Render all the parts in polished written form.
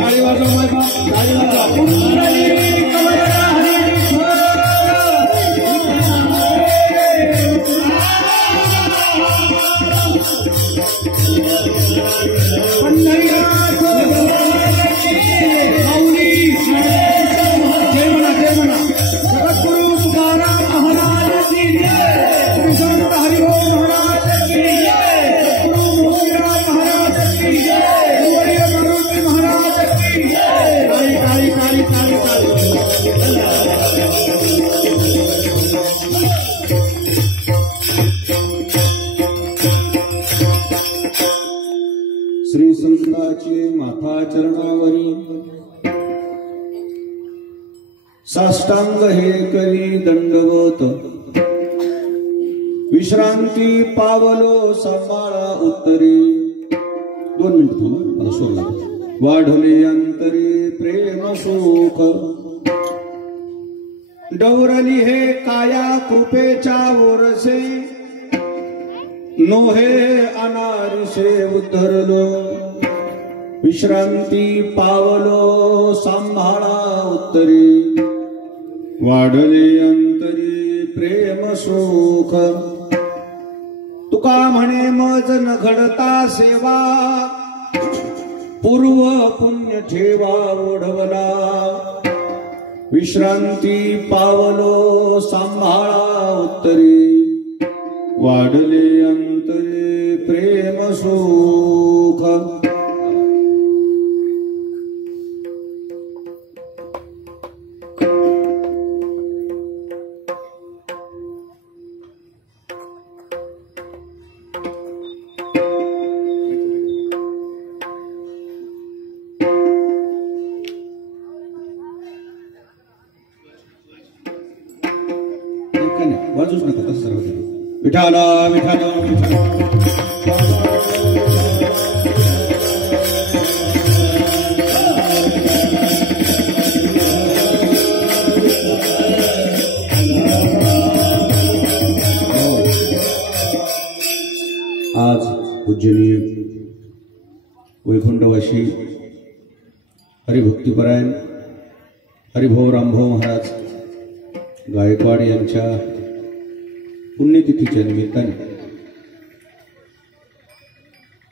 टाळी वाजवा मायबा, टाळी वाजवा. कुंडली कमला हरी पंढरीनाथ माऊली जय म्हणा, जय म्हणा. जगद्गुरु तुकाराम महाराज की जय. श्री संत हरिओम महाराज की जय. सद्गुरु मोतीराम महाराज की जय. गुरुवर्य मारुती महाराज की जय. काळी काळी काळी काळी काळी. श्री संताचे माथा चरणावरी साष्टांग हे करी दंडवत. विश्रांती पावलो सांभाळा उत्तरी. 2 मिनिट थांबा, मला सोड लागला. वाढले अंतरी प्रेम सुख. डवरली हे काया कृपेच्या ओरसे. नोहे अनारिसे उतरलो. विश्रांती पावलो सांभाळा उत्तरी. वाढले अंतरी प्रेम सुख. तुका म्हणे मज न घडता सेवा. पूर्व पुण्य ठेवा ओढवला. विश्रांती पावलो सांभाळा उत्तरी. वाढले अंतरी प्रेम सुख. वाजूच नका तसं सर्व. विठाला विठाला आज पूजनीय वैकुंठवासी हरिभक्तीपरायण हरिभाऊ रामभाऊ महाराज गायकवाड यांच्या पुण्यतिथीच्या निमित्ताने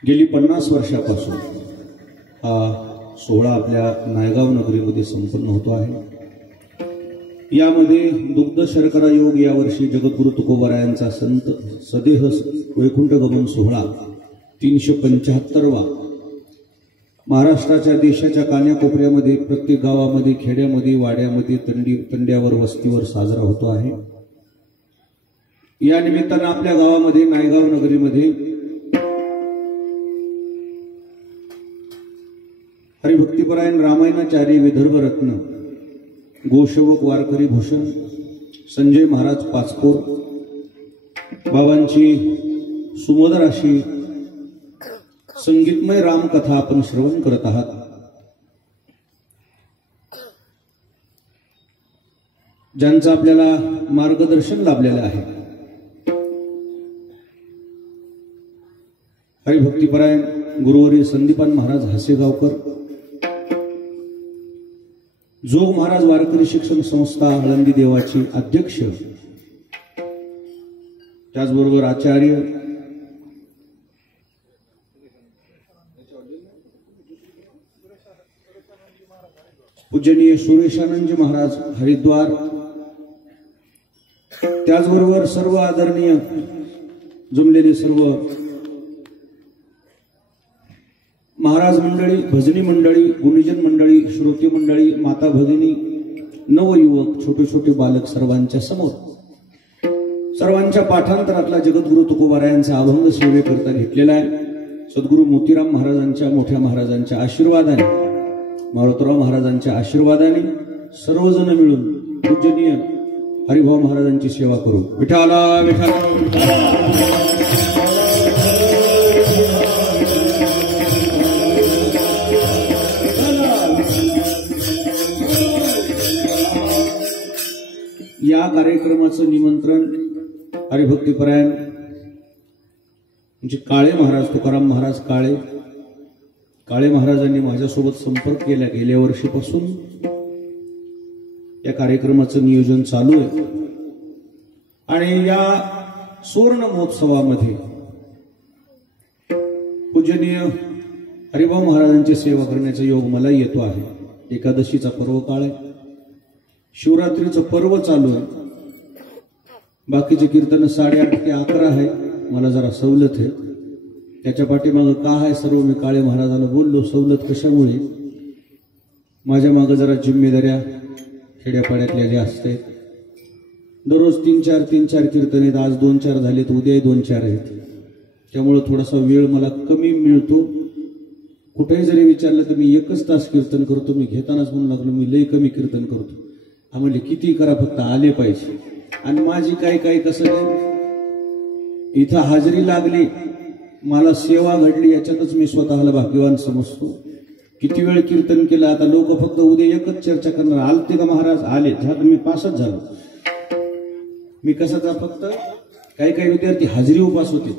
गेली 50 वर्षापासून हा सोहळा आपल्या नायगाव नगरीमध्ये संपन्न होतो आहे. यामध्ये दुग्ध शर्करा योग यावर्षी जगद्गुरु तुकोबारायांचा संत सदेह वैकुंठ गमन सोहळा 375वा महाराष्ट्राच्या देशाच्या कान्याकोपऱ्यामध्ये प्रत्येक गावामध्ये खेड्यामध्ये वाड्यामध्ये तंड्यावर वस्तीवर साजरा होतो आहे. या निमित्तानं आपल्या गावामध्ये नायगाव नगरीमध्ये हरिभक्तीपरायण रामायणाचार्य विदर्भ रत्न गोसेवक वारकरी भूषण संजय महाराज पाचपोर बाबांची सुमधुर अशी संगीतमय रामकथा आपण श्रवण करत आहात. ज्यांचं आपल्याला मार्गदर्शन लाभलेलं आहे. हरिभक्तीपरायण गुरुवर्य संदीपान महाराज हासेगावकर, जोग महाराज वारकरी शिक्षण संस्था आळंदी देवाची अध्यक्ष, त्याचबरोबर आचार्य पूजनीय सुरेशानंदजी महाराज हरिद्वार, त्याचबरोबर सर्व आदरणीय जमलेले सर्व महाराज मंडळी, भजनी मंडळी, गुणीजन मंडळी, श्रोती मंडळी, माता भगिनी, नवयुवक, छोटे छोटे बालक सर्वांच्या समोर सर्वांच्या पाठांतरातला जगद्गुरु तुकोबारायांचा अभंग सेवेकरता घेतलेला आहे. सद्गुरु मोतीराम महाराजांच्या मोठ्या महाराजांच्या आशीर्वादाने, मारुतराव महाराजांच्या आशीर्वादाने सर्वजण मिळून पूजनीय हरिभाऊ महाराजांची सेवा करू. विठाला विठाला. या कार्यक्रमाचं निमंत्रण हरिभक्तीपरायण म्हणजे काळे महाराज तुकाराम महाराज काळे, काळे महाराजांनी माझ्यासोबत संपर्क केला गेल्या वर्षीपासून या कार्यक्रमाचं नियोजन चालू आहे आणि या सुवर्ण महोत्सवामध्ये पूजनीय हरिभाऊ महाराजांची सेवा करण्याचा योग मला येतो आहे। एकादशीचा पर्व काळ आहे, शिवरात्रीचं पर्व चालू आहे, बाकीचे कीर्तन 8:30 ते 11 आहे। मला जरा सवलत आहे, त्याच्या पाठीमागं का आहे सर्व मी काळे महाराजाला बोललो। सवलत कशामुळे, माझ्या मागं जरा जिम्मेदाऱ्या खेड्यापाड्यातल्या ज्या असते, दररोज 3-4 कीर्तन आहेत, आज 2-4 झालेत, उद्याही 2-4 आहेत, त्यामुळे थोडासा वेळ मला कमी मिळतो। कुठेही जरी विचारलं तर मी 1 तास कीर्तन करतो। मी घेतानाच म्हणू लागलो मी लय कमी कीर्तन करतो। आम्हाला किती करा फक्त आले पाहिजे। आणि माझी काही कसं नाही, इथं हाजरी लागली, मला सेवा घडली, याच्यातच मी स्वतःला भाग्यवान समजतो। किती वेळ कीर्तन केलं, आता लोक फक्त उद्या एकच चर्चा करणार, आलते का महाराज, आले, झालं, मी पासच झालो। मी कसाचा फक्त काही विद्यार्थी हाजरी उपास होते,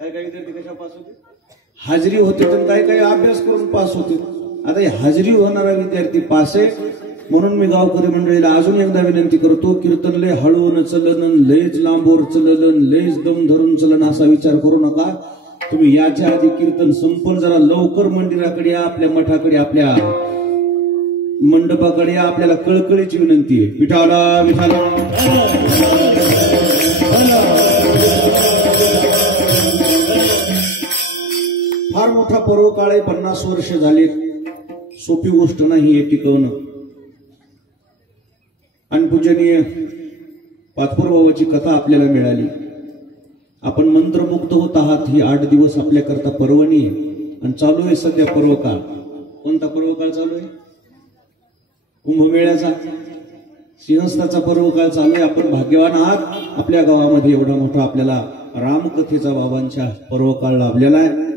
काही विद्यार्थी कशा पास होते, हाजरी होते, तर काही अभ्यास करून पास होते। आता हे हाजरी होणारा विद्यार्थी पास आहे म्हणून मी गावकरी मंडळीला अजून एकदा विनंती करतो, कीर्तन लय हळून चलन, लयच लांबोर चलन, लयच दम धरून चलन असा विचार करू नका। तुम्ही याच्या आधी कीर्तन संपल, जरा लवकर मंदिराकडे या, आपल्या मठाकडे, आपल्या मंडपाकडे या, आपल्याला कळकळीची विनंती आहे। विठाला विठाला फार मोठा पर्व काळ आहे, 50 वर्ष झाले, सोपी गोष्ट नाही हे टिकवणं। आणि पूजनीय पाचपूर बाबाची कथा आपल्याला मिळाली, आपण मंत्रमुक्त होत आहात। ही 8 दिवस आपल्याकरता पर्वणी आहे आणि चालू आहे सध्या पर्व काळ। कोणता पर्व काळ चालू आहे? कुंभमेळ्याचा, सिंहस्थाचा पर्व काळ चालू आहे। आपण भाग्यवान आहात, आपल्या गावामध्ये एवढा मोठा आपल्याला रामकथेचा बाबांच्या पर्व काळ लाभलेला आहे।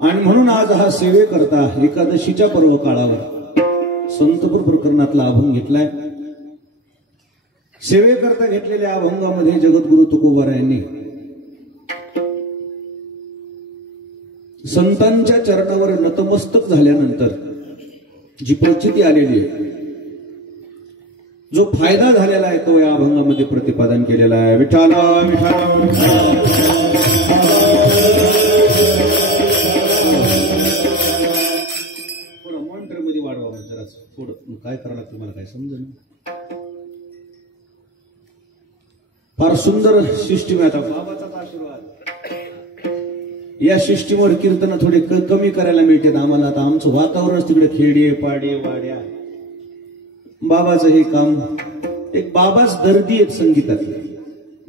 आणि म्हणून आज हा सेवेकरता एकादशीच्या पर्व काळावर संतपूर प्रकरणातला अभंग घेतलाय। सेवेकरता घेतलेल्या अभंगामध्ये जगद्गुरु तुकोबारायांनी संतांच्या चरणावर नतमस्तक झाल्यानंतर जी प्रचिती आलेली आहे, जो फायदा झालेला आहे तो या अभंगामध्ये प्रतिपादन केलेला आहे। विठाला विठाला काय करावं लागतं मला काय समजेल। फार सुंदर सिस्टीम आहे, आता बाबाचाच आशीर्वाद। या सिस्टीमवर कीर्तन थोडे कमी करायला मिळते आम्हाला। आता आमचं वातावरणच तिकडे खेडे पाडे वाड्या, बाबाचं हे काम, एक बाबाच दर्दी आहेत संगीतातले,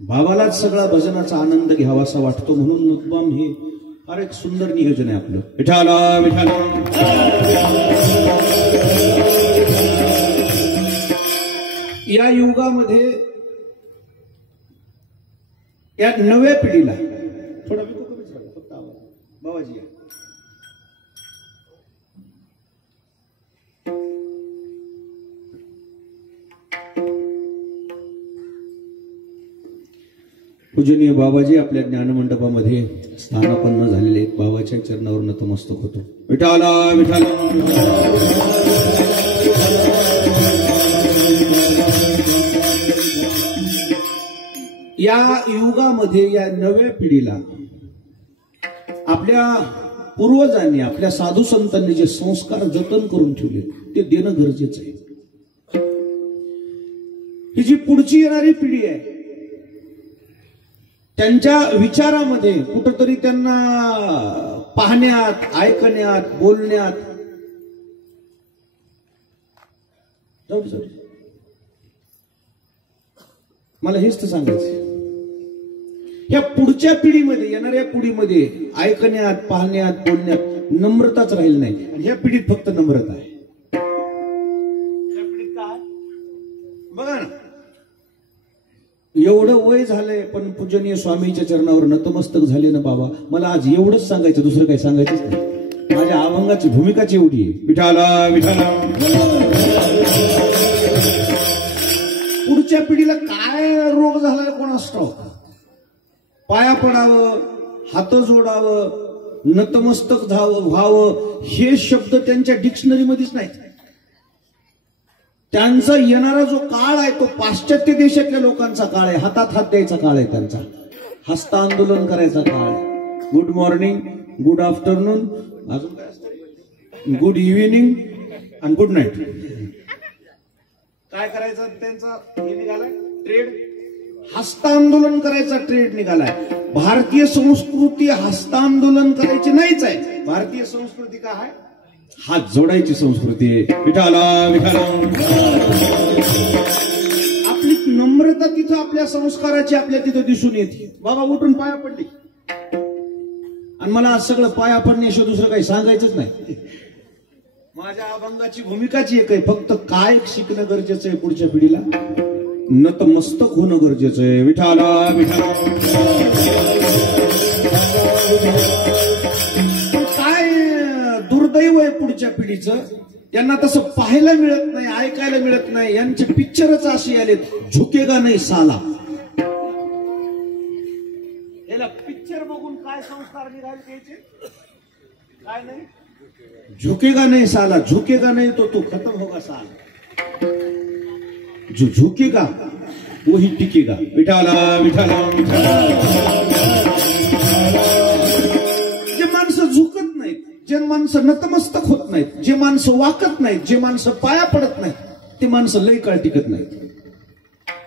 बाबालाच सगळा भजनाचा आनंद घ्यावासा वाटतो, म्हणून मुद्दाम हे फार एक सुंदर नियोजन आहे आपलं। विठाला विठाला या युगामध्ये या नव्या पिढीला थोडा फक्त बाबाजी पूजनीय बाबाजी आपल्या ज्ञानमंडपामध्ये स्थानापन्न झालेले बाबाच्या चरणावर नतमस्तक होतो। विठाला विठाला या युगामध्ये या नव्या पिढीला आपल्या पूर्वजांनी, आपल्या साधू संतांनी जे संस्कार जतन करून ठेवले ते देणं गरजेचं आहे। ही जी पुढची येणारी पिढी आहे त्यांच्या विचारामध्ये कुठंतरी त्यांना पाहण्यात, ऐकण्यात, बोलण्यात मला हेच तर सांगायचं, या पुढच्या पिढीमध्ये, येणाऱ्या पिढीमध्ये ऐकण्यात, पाहण्यात, बोलण्यात नम्रताच राहील नाही। आणि ह्या पिढीत फक्त नम्रता आहे। या पिढीत काय बघा ना, एवढं वय झालंय पण पूजनीय स्वामीच्या चरणावर नतमस्तक झाले ना बाबा। मला आज एवढंच सांगायचं, दुसरं काही सांगायचंच नाही। माझ्या अभंगाची भूमिकाच एवढी आहे। विठाला विठाला पुढच्या पिढीला काय रोग झालाय कोणास ठाऊक, पाया पडावं, हात जोडावं, नतमस्तक व्हावं हे शब्द त्यांच्या डिक्शनरीमध्येच नाहीत. त्यांचा येणारा जो काळ आहे तो पाश्चात्य देशातल्या लोकांचा काळ आहे. हातात हात द्यायचा काळ आहे त्यांचा. हस्त आंदोलन करायचा काळ आहे. गुड मॉर्निंग, गुड आफ्टरनून, अजून काय असतं, गुड इव्हिनिंग आणि गुड नाईट. काय करायचं त्यांचा हे निघालाय ट्रेड. हस्तांदोलन करायचा ट्रेड निघालाय. भारतीय संस्कृती हस्तांदोलन करायची नाहीच आहे. भारतीय संस्कृती काय आहे? हात जोडायची संस्कृती आहे. विठाला विठाला. आपली नम्रता तिथं आपल्या संस्काराची आपल्या तिथं दिसून येते. बाबा उठून पाया पडली आणि मला आज सगळं पाया पडण्याशिवाय दुसरं काही सांगायचंच नाही. माझ्या अभंगाची भूमिकाची एक आहे, फक्त काय शिकणं गरजेचं आहे पुढच्या पिढीला, नतमस्तक होणं गरजेचं आहे. विठाला विठाला. काय दुर्दैव आहे पुढच्या पिढीचं, त्यांना तसं पाहायला मिळत नाही, ऐकायला मिळत नाही. यांचे पिक्चरच असे आलेत, झुकेगा नाही साला. याला पिक्चर बघून काय संस्कार निघाले त्याचे? काय नाही, झुकेगा नहीं साला, झुकेगा नहीं तो तू खत्म होगा साला. जो झुकेगा वही टिकेगा. विठाला विठाला. जे माणसं झुकत नाहीत, जे माणसं नतमस्तक होत नाहीत, जे माणसं वाकत नाहीत, जे माणसं पाया पडत नाहीत, ते माणसं लई काळ टिकत नाहीत.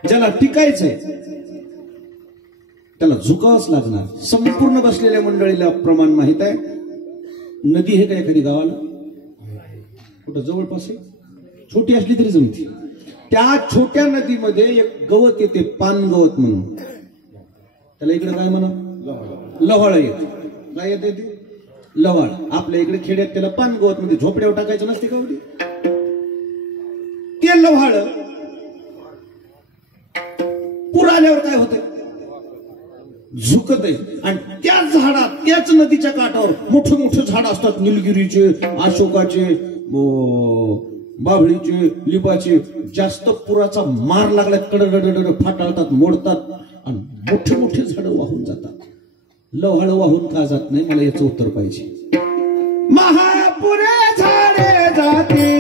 ज्याला टिकायचंय त्याला झुकावंच लागणार. संपूर्ण बसलेल्या मंडळीला प्रमाण माहित आहे. नदी आहे का एखादी गावाला? कुठं जवळपास आहे? छोटी असली तरी जमती. त्या छोट्या नदीमध्ये एक गवत येते, पान गवत म्हणून. त्याला इकडे काय म्हणा? लव्हाळ येते. काय येते ते? लव्हाळ. आपल्या इकडे खेड्यात त्याला पान गवत म्हणजे झोपड्यावर टाकायचं नसते का? ते लव्हाळ पूर आल्यावर काय होतंय? झुकत आहे. आणि त्याच झाडात, त्याच नदीच्या काठावर मोठे मोठे झाड असतात, निलगिरीचे, अशोकाचे, बाभळीचे, लिंबाचे. जास्त पुराचा मार लागला कडडड फाटाळतात, मोडतात आणि मोठे मोठे झाड वाहून जातात. लव्हाळ वाहून का जात नाही? मला याचं उत्तर पाहिजे. महापुरे झाडे जाते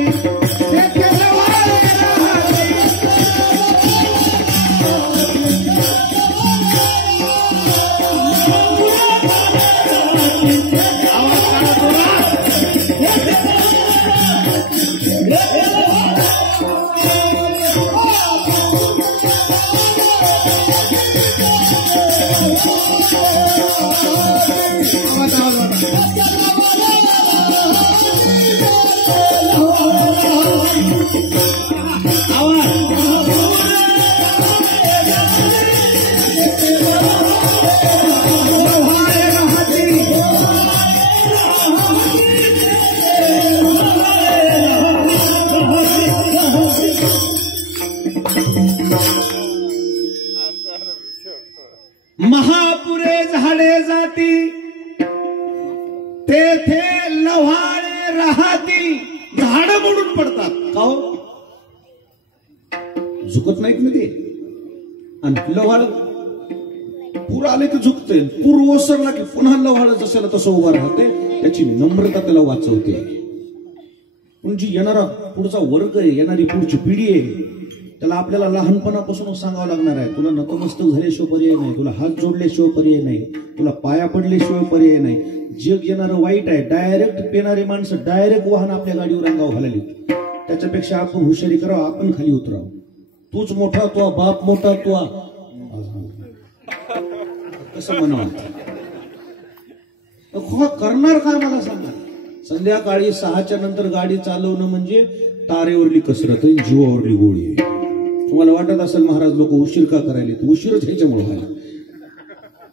महापुरे झाडे जाती तेथे लव्हाळे राहती. झाड मोडून पडतात का हो? झुकत नाहीत ना ते. आणि लव्हाळ पूर आले की झुकते, पूर ओसरला की पुन्हा लव्हाळ जसं तसं उभा राहते. त्याची नम्रता त्याला वाचवते. म्हणजे येणारा पुढचा वर्ग आहे, येणारी पुढची पिढी आहे, त्याला आपल्याला लहानपणापासून सांगावं लागणार आहे, तुला नतमस्तक झाल्याशिवाय पर्याय नाही, तुला हात जोडल्याशिवाय पर्याय नाही, तुला पाया पडल्याशिवाय पर्याय नाही. जग येणारं वाईट आहे. डायरेक्ट पेणारी माणसं डायरेक्ट वाहन आपल्या गाडीवर अंगावर घालायली. त्याच्यापेक्षा आपण हुशारी करावं, आपण खाली उतरावं. तूच मोठा, तो बाप मोठा, तो कसं म्हणावं? करणार काय मला सांगा? संध्याकाळी 6च्या नंतर गाडी चालवणं म्हणजे तारेवरली कसरत आहे, जीवावरली गोळी आहे. तुम्हाला वाटत असेल महाराज लोक उशीर का करायले? उशीरच ह्याच्यामुळे व्हायला.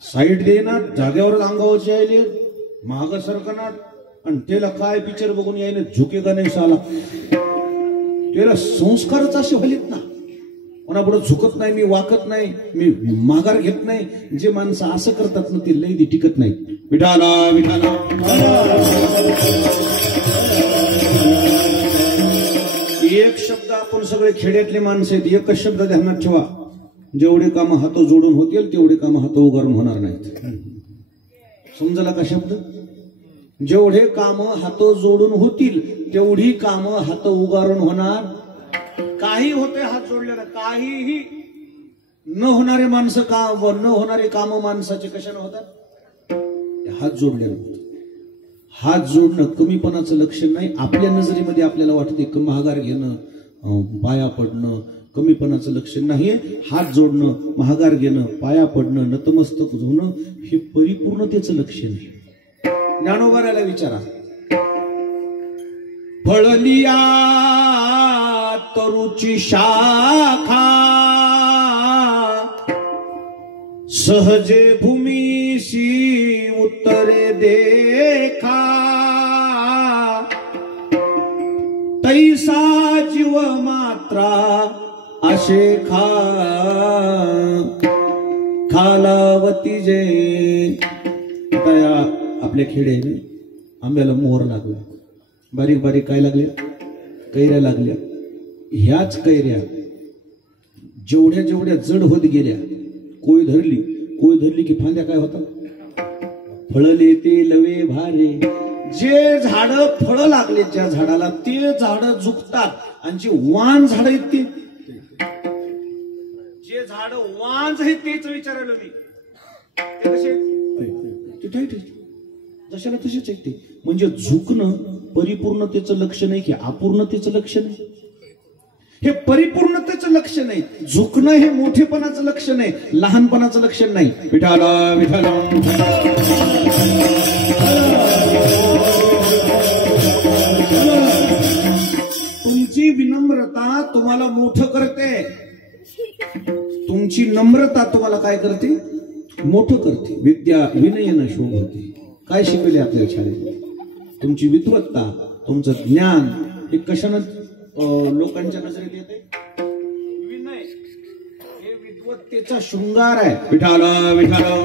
साईड देणार, जागेवर अंगावरची यायले, महाग सरकणार, आणि त्याला काय पिक्चर बघून यायले, झुकेगा नाही साला. त्याला संस्कारच असे व्हायलेत ना. कोणापुढे झुकत नाही, मी वाकत नाही, मी माघार घेत नाही. जे माणसं असं करतात ना ते लई टिकत नाही. विठाला विठाला. एक शब्द, आपण सगळे खेड्यातले माणसं आहेत, एकच शब्द ध्यानात ठेवा. जेवढे काम हात जोडून होतील तेवढे काम हात उगारून होणार नाहीत. समजला का शब्द? जेवढे काम हात जोडून होतील तेवढी काम हात उगारून होणार. काही होते हात जोडलेलं, काहीही न होणारे माणसं का न होणारे काम माणसाचे कशाने होतात? हात जोडलेलं होतं. हात जोडणं कमीपणाचं लक्षण नाही. आपल्या नजरेमध्ये आपल्याला वाटते महागार घेणं, पाया पडणं कमीपणाचं लक्षण नाहीये. हात जोडणं, महागार घेणं, पाया पडणं, नतमस्तक होणं हे परिपूर्णतेचं लक्षण आहे. ज्ञानोबाराला विचारा, फळलिया तरुची शाखा सहजे भूमीशी उत्तरे देखा, तैसा जीव मात्रा असे खालावती जे. आता या आपल्या खेड्याने आंब्याला मोहर लागला, बारीक बारीक काय लागल्या, कैऱ्या लागल्या. ह्याच कैऱ्या जेवढ्या जेवढ्या जड होत गेल्या, कोय धरली की फांद्या काय होतात, फळले ते लवे भारे. जे झाड फळ लागले ज्या झाडाला ते झाड झुकतात, आणि जे वाण झाड आहेत ते, जे झाड वांज आहेत तेच विचारायला मी, ते कसे जशाला तसेच आहेत ते. म्हणजे झुकणं परिपूर्णतेचं लक्षण आहे की अपूर्णतेचं लक्षण आहे? हे परिपूर्णतेचं लक्षण आहे. झुकणं हे मोठेपणाचं लक्षण आहे, लहानपणाचं लक्षण नाही. विठाला विठाला तुमची विनम्रता तुम्हाला मोठं करते, तुमची नम्रता तुम्हाला काय करते, मोठं करते. विद्या विनयन शोभते. काय शिकवले आपल्याला शाळेत? तुमची विद्वत्ता, तुमचं ज्ञान हे कशानं लोकांच्या नजरेत येते? विनय हे विद्वत्तेचा शृंगार आहे. विठाला विठाला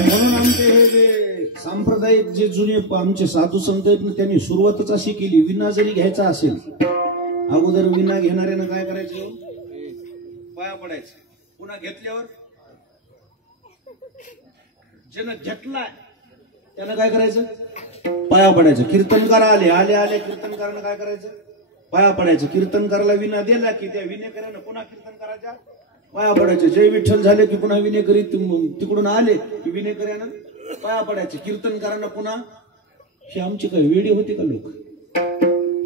म्हणून आमचे हे जे सांप्रदायिक जे जुने आमचे साधू संत आहेत ना, त्यांनी सुरुवातच अशी केली, विना जरी घ्यायचा असेल, अगोदर विना घेणाऱ्यानं काय करायचं, पाया पडायचं. पुन्हा घेतल्यावर ज्यानं घेतलाय त्यानं काय करायचं, पाया पडायचं. कीर्तनकार आले आले आले कीर्तनकारानं काय करायचं, पाया पडायचं. कीर्तनकाराला विना दिला की त्या विनेकरानं पुन्हा कीर्तनकाराच्या पाया पडायचं. जय विठ्ठल झाले की पुन्हा विनेकरी तिकडून आले की विनेकऱ्यानं पाया पडायचे. कीर्तनकारांना पुन्हा. हे आमची काय वेडी होती का लोक?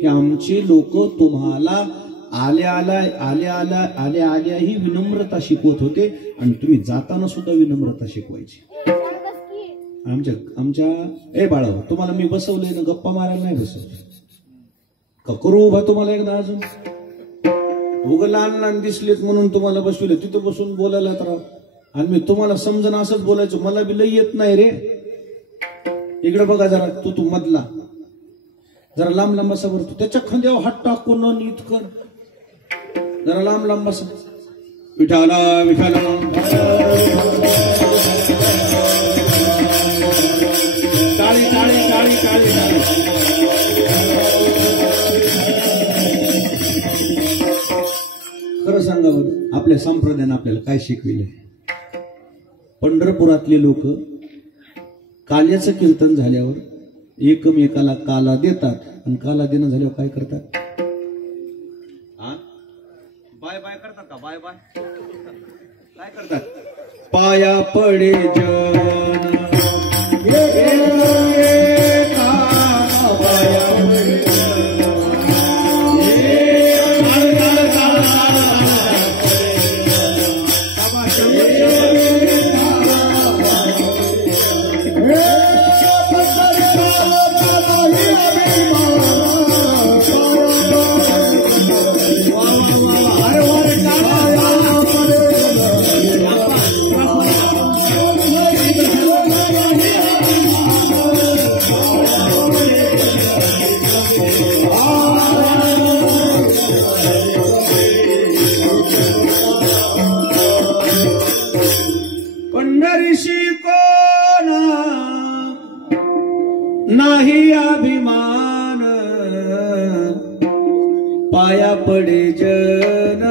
हे आमचे लोक तुम्हाला आल्या आल्याही विनम्रता शिकवत होते, आणि तुम्ही जाताना सुद्धा विनम्रता शिकवायची. आमच्या ए बाळा, तुम्हाला मी बसवलंय ना, गप्पा मारायला नाही बसवलं का? करू उभा तुम्हाला एकदा अजून? उगं लहान लहान दिसलेत म्हणून तुम्हाला बसविले, तिथं बसून बोलायला तर. आणि मी तुम्हाला समजून असंच बोलायचं, मला बी लई येत नाही रे. इकडे बघा जरा, तू मधला जरा लांब लांब असा भरतो, त्याच्या खांद्यावर हात टाकून नीट कर, जरा लांब लांब असा. विठाला विठाला टाळी टाळी टाळी टाळी टाळी. खरं सांगा बरं, आपल्या संप्रदायानं आपल्याला काय शिकविले? पंढरपुरातले लोक काल्याचं कीर्तन झाल्यावर एकमेकाला काला देतात, आणि काला देणं झाल्यावर काय करतात? बाय बाय करतात का? बाय बाय काय करतात? पाया पडे जन नाही अभिमान, पाया पडे जन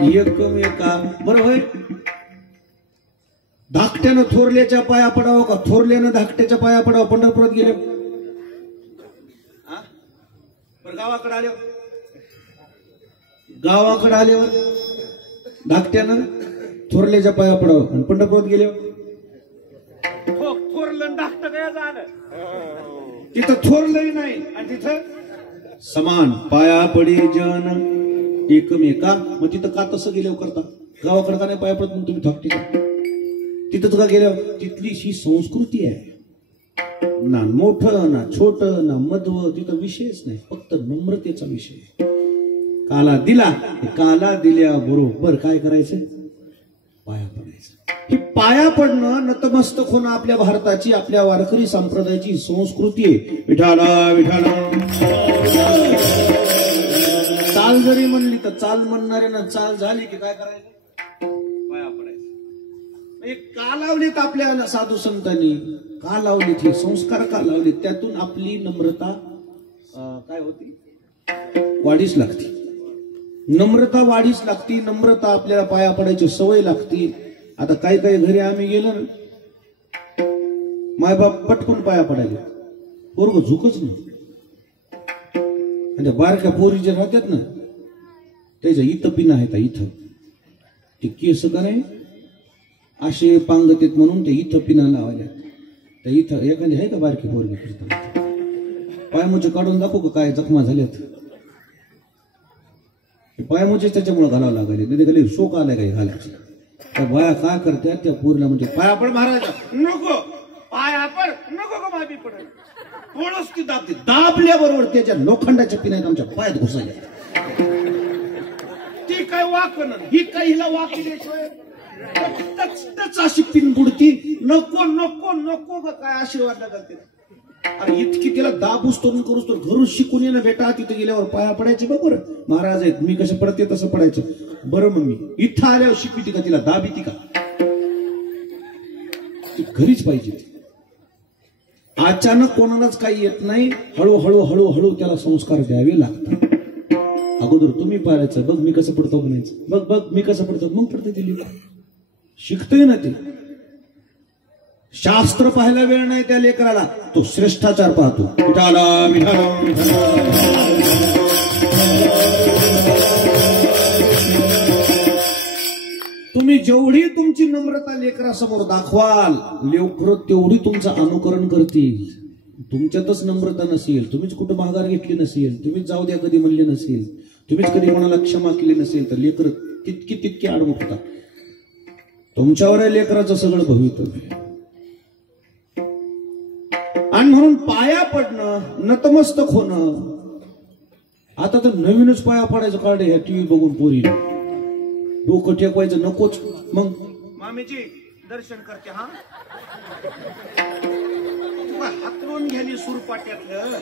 एकमेका बरं होय. धाकट्यानं थोरल्याच्या पाया पडावं का थोरल्यानं धाकट्याच्या पाया पडावं? पंढरपुरात गेले गावाकडे आल्यावर धाकट्यानं थोरल्याच्या पाया पडावं आणि पंढरपुरात गेल्यावर थोरलं धाकट काय झालं? तिथं थोरलंही नाही आणि तिथं समान पाया पडे जन एकमेका. मग तिथं का तसं गेल्यावर करता? गावाकडे का नाही पाया पडत? मग तुम्ही धाकटे का तिथं का गेल्यावर? तिथली ही संस्कृती आहे. ना मोठं ना छोट ना मध्व, तिथं विषयच नाही, फक्त नम्रतेचा विषय. काला दिला, काला दिल्या बरोबर काय करायचं? पाया पडायचं. ही पाया पडणं नतमस्तक होणं आपल्या भारताची, आपल्या वारकरी संप्रदायाची संस्कृती आहे. विठाला विठाला. चाल जरी म्हणली तर चाल म्हणणारे ना चाल झाली की काय करायचं? पाया पडायचं. का लावलीत आपल्या साधू संतांनी? का लावलीत हे संस्कार? का लावलीत? त्यातून आपली नम्रता काय होती? वाढीस लागती. नम्रता वाढीस लागती. नम्रता आपल्याला पाया पडायची सवय लागती. आता काही काही घरी आम्ही गेलो ना, मायबाप पटकून पाया पडायला, पोरग झुकच नाही. आणि बारक्या पोरी जे राहतात ना, त्याच्या इथं पिना आहेत, इथं ते केस का नाही असे पांगतेत म्हणून ते इथं पिना लावायला. त्या इथं एखादी आहे का बारकी पोरगी फिरताना? पायमुचे काढून दाखवू का काय जखमा झाल्यात? पायमुचे त्याच्यामुळे घालावं लागले, नाही खाली शोक आलाय काही घालायचं. त्या बाया काय करतात त्या पोरीला म्हणजे पाया पड महाराजा नको, पाया पड नको का माफी पडेल थोडंच ती दाबते. दाबल्याबरोबर त्याच्या लोखंडाच्या पिण्यात आमच्या पायात घुसायला. ती काय वाकण ही काही हिला वाकल्याशिवाय अशी पिन बुडती. नको नको नको का काय आशीर्वाद करते. अरे इतकी तिला दाबूस तरुण करूस तर घरून शिकून ये ना बेटा. तिथे गेल्यावर पाया पडायचे बरोबर. महाराज आहेत मी कसं पडते तसं पडायचं. बरं मग मी इथं आल्यावर शिकविती का तिला? दाबीती का? ती घरीच पाहिजे. अचानक कोणालाच काही येत नाही. हळूहळू हळूहळू त्याला संस्कार द्यावे लागतात. अगोदर तुम्ही पाहायचं, बघ मी कसं पडतो म्हणायचं, बघ बघ मी कसं पडतो, मग पडते दिली. शिकतोय ना ते. शास्त्र पाहायला वेळ नाही त्या लेकराला, तो श्रेष्ठाचार पाहतो. विठाला विठाला. तुम्ही जेवढी तुमची नम्रता लेकरासमोर दाखवाल, लेकरं तेवढी तुमचं अनुकरण करतील. तुमच्यातच नम्रता नसेल, तुम्हीच कुठं माघार घेतली नसेल, तुम्हीच जाऊ द्या कधी म्हणले नसेल, तुम्हीच कधी कोणाला क्षमा केली नसेल, तर लेकर तितकी आडमुठ होतात. तुमच्यावर लेकराचं सगळं भवितव्य. आणि म्हणून पाया पडणं, नतमस्तक होणं. आता तर नवीनच पाया पडायचं काढे ह्या टीव्ही बघून पोरी. डोकं टेकवायचं नकोच. मग मामीजी दर्शन करते हा हातरून घ्याली सुरपाट्यातलं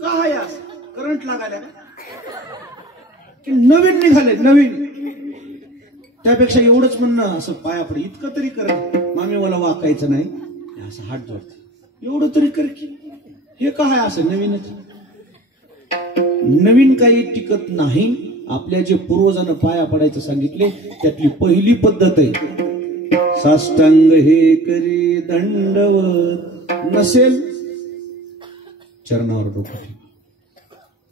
काय करंट लागायला की नवीन निघाले नवीन. त्यापेक्षा एवढंच म्हणणं असं पाया पड इतकं तरी कर. मामी मला वाकायचं नाही असं हात जोडते, एवढं तरी कर की. हे काय असं नवीनच? नवीन काही टिकत नाही. आपल्या जे पूर्वजांना पाया पडायचं सांगितले त्यातली पहिली पद्धत आहे साष्टांग हे करी दंडवत. नसेल चरणावर डोकं ठेवा,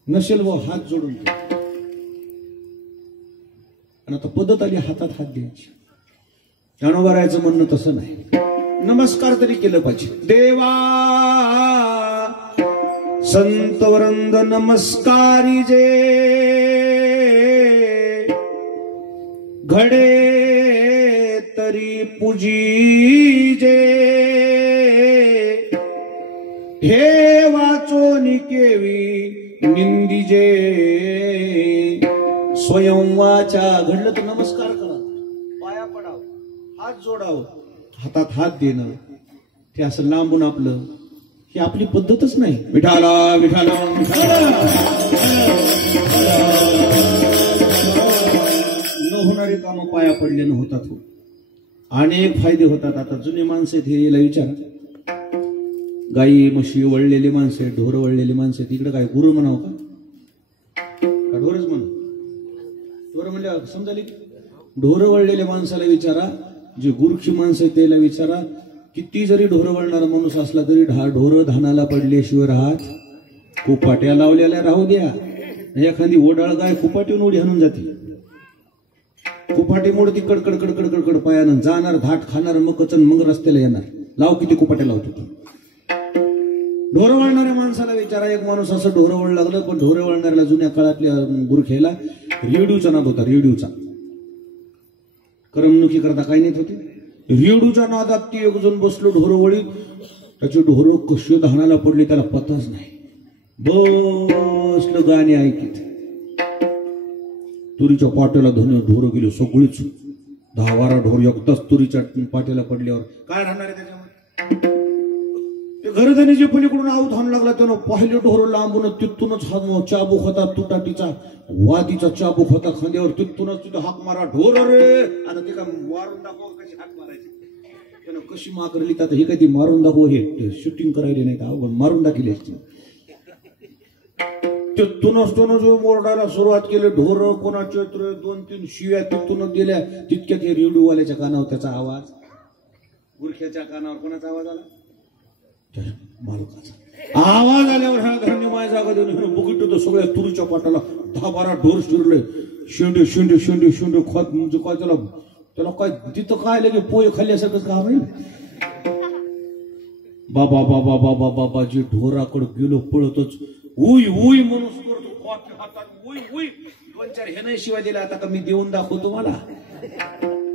नसेल व हात जोडून ठेवा. आणि आता पद्धत आली हातात हात द्यायची. ज्ञानोबारायचं म्हणणं तसं नाही. नमस्कार तरी केलं पाहिजे. देवा संतवरंद नमस्कारी जे घडे तरी पूजी जे हे वाचोनी केवी निंदी जे स्वयं वाचा. घडलं तर नमस्कार करा, पाया पडाव, हात जोडाव. हातात हात देणं ते असं लांबून आपलं, ही आपली पद्धतच नाही. विठाला विठाला. न होणारी कामं पाया पडल्यानं होतात. अनेक फायदे होतात. आता जुने माणसं हे विचारा, गाई म्हशी वळलेली माणसं, ढोर वळलेली माणसं, तिकडे काय गुरु म्हणावं का ढोरच म्हणू? बरं म्हणजे समजाले ढोरं वळलेल्या माणसाला विचारा, जे गुरखी माणसं आहे त्याला विचारा, किती जरी ढोरं वळणारा माणूस असला तरी ढोरं धानाला पडल्याशिवाय राहत, कुपाट्या लावलेल्या राहू द्या. एखादी ओडाळ गाय कुपाटीहून उडी हाणून जाते, कुपाटी मोडती कडकड कडकड कडकड पायानं जाणार, धाट खाणार, मकचन मग रस्त्याला येणार. लाव किती कुपाट्या लावतो तू. ढोरं वळणाऱ्या माणसाला विचारा, एक माणूस असं ढोरं वळ लागलं, पण ढोरं वळणाऱ्याला जुन्या काळातल्या गुरख्याला रेडिओचा नाद होता. रेडिओचा करमणुकी करता काही नाही होते. रेडिओच्या नादात ती एक जण बसलो ढोरं वळीत, त्याची ढोरं कशी धानाला पडली त्याला पताच नाही. बसलं गाणी ऐकीत, तुरीच्या पाट्याला ढोरं गेली सगळीच. 10-12 ढोर एकदाच तुरीच्या पाट्याला पडल्यावर काय राहणार आहे त्याच्यामध्ये. ते घरधनीच्या पलीकडून आऊत हाणू लागला, त्यानं पहिले ढोरं लांबून तिथूनच चाबूक होता, तुटाटीचा वादीचा चाबूक होता खांद्यावर, तिथूनच तिथं हाक मारा, ढोर रे. आता ते का मारून दाखव कशी हाक मारायची, त्यानं कशी मारली. आता हे कधी मारून दाखव, हे शूटिंग करायला नाही का, मारून दाखवली असती. तिथूनच त्यानं जो मोरडाला सुरुवात केली, ढोर कोणाचे 2-3 शिव्या तिथूनच दिल्या. तितक्यात हे रेडिओवाल्याच्या कानावर त्याचा आवाज, गुरख्याच्या कानावर कोणाचा आवाज आला, मालकाचा आवाज आल्यावर ह्या घरांनी माय जागा देऊन बघितलं तर सगळ्या तुरीच्या पाटाला 10-12 ढोर शिरले. शेंडे शेंडे शेंडे शेंडे खात, म्हणजे काय त्याला काय तिथं काय लगे पोहे खाल्ल्यासारखं काम आहे. बाबा बाबा बाबा बाबा जे ढोराकडे गेलो पळतच, उई उई म्हणून करतो, कॉफी हातात उई उई. 2-4 हे नाही शिवाय दिला, आता का मी देऊन दाखवतो तुम्हाला.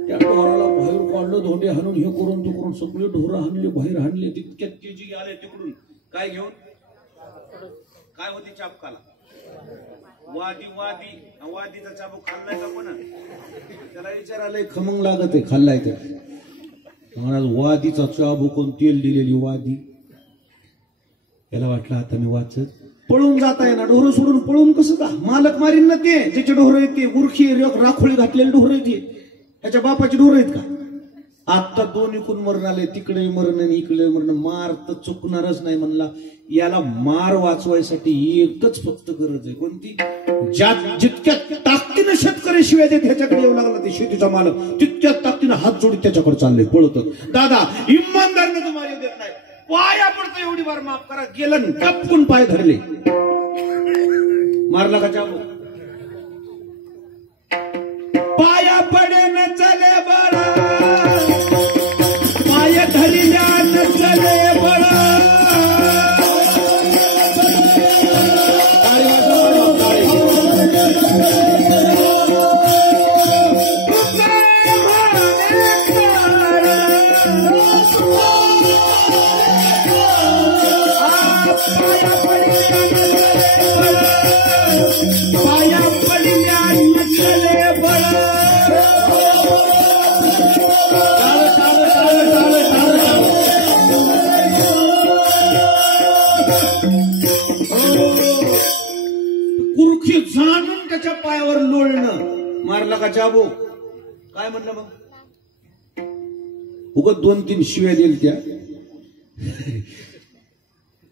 त्या ढोराला बाहेर काढलं, धोंडे हाणून हे करून तो करून सगळे ढोरं हाणले, बाहेर हाणले. तितक्यात तेजी आले तिकडून काय घेऊन, काय होती चाबकाला, वादीचा चाबूक खाल्लाय का कोणा, त्याला विचारायला खमंग लागत आहे, खाल्लाय ते महाराज. वादीचा चाबूक तेल दिलेली वादी. त्याला वाटलं आता मी वाचत, पळून जाता येणार, ढोरं सोडून पळून कसं का, मालक मारीन ना ते, ज्याचे ढोरं येते गुरखी राखोळी घातलेले ढोरं येते, त्याच्या बापाची ढोरं आहेत का. आता 2 इकून मरण आले, तिकडे मरण आणि इकडे मरण, मार तर चुकणारच नाही म्हणला. याला मार वाचवायसाठी एकच फक्त गरज आहे, कोणती, जितक्या ताकदीनं शेतकरी शिवाय देत ह्याच्याकडे येऊ लागला ते शेतीचा मालक, तितक्या ताकदीनं हात जोडीत त्याच्याकडे चालले पळत. दादा इमानदारने तुम्हाला देत नाही, पाया पडतो एवढी बार माफ करा. गेलं टपकून पाय धरले, मारला का चाबू, पाया पडे न चले बळा, पाय धरिल्या न चले बळा. कुरखी जाणून त्याच्या पायावर लोळणं. मारला का चाबू, काय म्हणलं मग, उगत 2-3 शिव्या दिल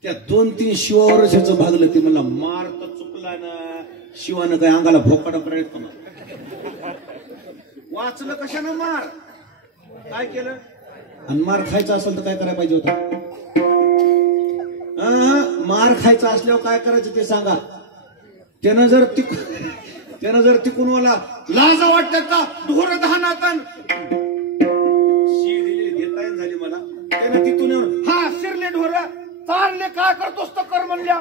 त्या 2-3 शिवावरच ह्याचं भागलं. ते म्हणला मार तर चुकला ना, शिवानं काय अंगाला भोकाडा प्रयत्न, वाचलं कशानं मार, काय केलं. आणि मार खायचा असेल तर काय करायला पाहिजे होता, मार खायचा असल्यावर काय करायचं ते सांगा. त्यानं जर तिकून मला लाज वाटत का, ढोर धानातन शी दिली देता झाली मला. त्यानं तिथून हा शिरले ढोर चालले, काय करतोस तर कर म्हणल्या.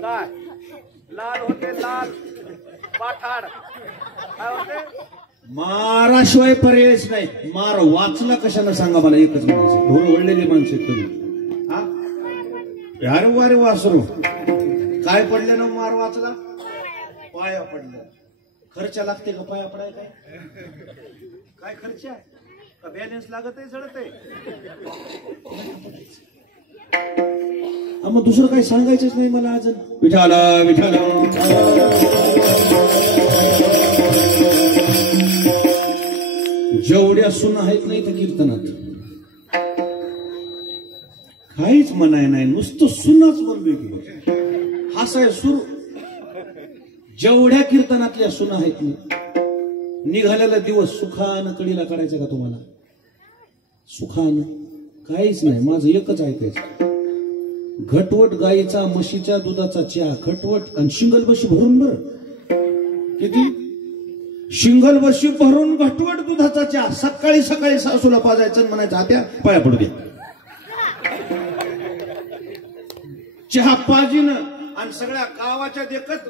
काय लाल होते, लाल पाठाड काय होते, माराशिवाय पर्यायच नाही. मार वाचला कशानं सांगा मला, एकच म्हणायचं, ढोर वळलेली माणसं तुम्ही. अरे वारे वासरू, काय पडले ना मार वाचला, पाया पडलं. खर्च लागते का पाया पडाय, काय खर्च आहे का, बॅलन्स लागत आहे, चढत आहे. मग दुसरं काही सांगायचंच नाही मला अजून. विठाला विठाला जेवढ्या सुना आहेत नाही तर कीर्तनात काहीच म्हणाय नाही, नुसतं सुनाच म्हणलोय की. हसाय सुरू, जेवढ्या कीर्तनातल्या सुना आहेत निघालेला दिवस सुखानं कडीला काढायचा का तुम्हाला? सुखानं काहीच नाही. माझं एकच ऐकायचं, घटवट गाईचा म्हशीच्या दुधाचा चहा, घटवट आणि शिंगल बशी भरून. बर किती शिंगल बशी भरून घटवट दुधाचा चहा. सकाळी सकाळी सासूला पाजायचं आणि म्हणायचं आत्या पाया पडू दे. चहा पाजीनं आणि सगळ्या गावाच्या देखत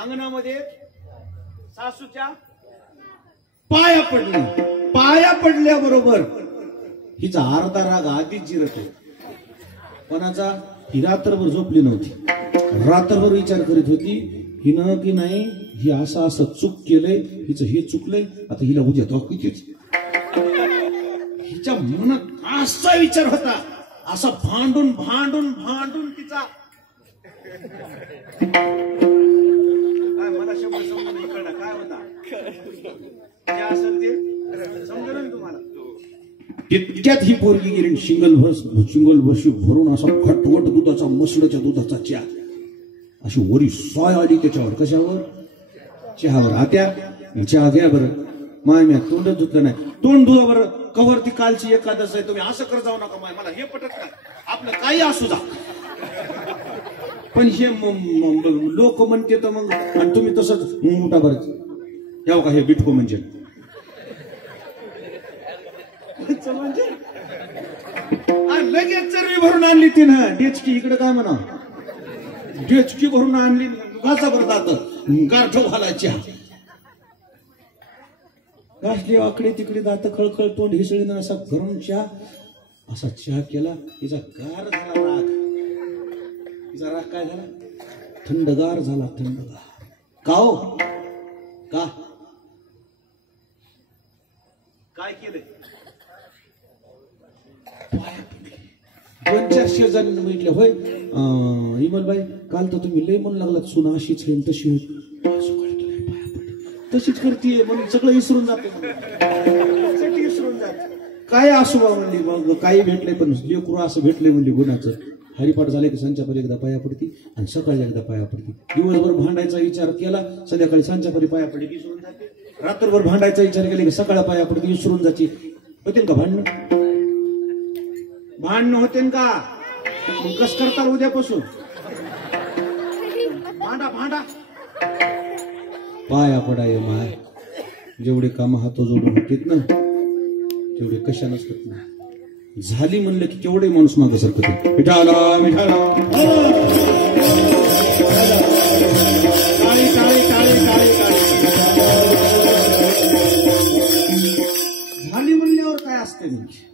अंगणामध्ये सासूच्या पाया पडले. पाया पडल्याबरोबर हिचा अर्धा राग आधीच जिरत आहे. कोणाचा? ही रात्रभर झोपली नव्हती, रात्रभर विचार करीत होती हिनं की नाही ही असं असं चूक केलंय, हिचं हे चुकलंय, आता हिला उद्या तो कितीच. हिच्या मनात असा विचार होता, असा भांडून भांडून भांडून तिचा काय मला शब्द समजून इकडला काय होता जे असेल ते समजलं ना तुम्हाला. तितक्यात ही पोरगी गेली शिंगल बशी भरून असा खटवट दुधाचा मसळच्या दुधाचा चहा, अशी वरी सॉय आली त्याच्यावर. कशावर? चहावर. आत्या चहा घ्या बरं. माय तोंडच धुतलं नाही. तोंड धुवा बरं. कवर ती कालची एकादश आहे, तुम्ही असं कर जाऊ नका. माय मला हे पटत नाही. आपलं काही असू जा, पण हे लोक म्हणते तर मग आणि तुम्ही तसंच उठा बरं. याव का हे बिटको म्हणजे लगेच चरबी भरून आणली ती ना. डेचकी इकडे काय म्हणा, डेचकी भरून आणली. घासा बरं दात गारठ घालायची. घासली आकडे तिकडे दात खळखळ तोंड हिसळीनं असा गरम चहा, असा चहा केला. तिचा गार झाला राग. तिचा राग काय झाला? थंडगार झाला. थंडगार का हो? का काय केलंय? 200-400 जणांना म्हटलं होय इमलबाई काल तर तुम्ही लय म्हणू लागलात सुना अशीच होईल तशी होईल, तशीच करतीये म्हणून सगळं विसरून जाते. विसरून जाते. काय असू बा म्हणली. मग काही भेटले पण लेकरू असं भेटले म्हणली गुणाचं. हरिपाठ झाले की संचापरी एकदा पाया पडती आणि सकाळी एकदा पाया पडती. दिवसभर भांडायचा विचार केला, संध्याकाळी संचापरी पाया पडली विसरून जाते. रात्रभर भांडायचा विचार केला की सकाळ पाया पडती विसरून जाते. होते का भांडणं होते का? कस करता उद्यापासून भांडा भांडा पाया पडाय माय. जेवढे काम हात जोडून होते ना तेवढे कशानच होत नाही. झाली म्हणलं की केवढे माणूस मागं सरकत. विठाला विठाला झाली म्हणल्यावर काय असते म्हणजे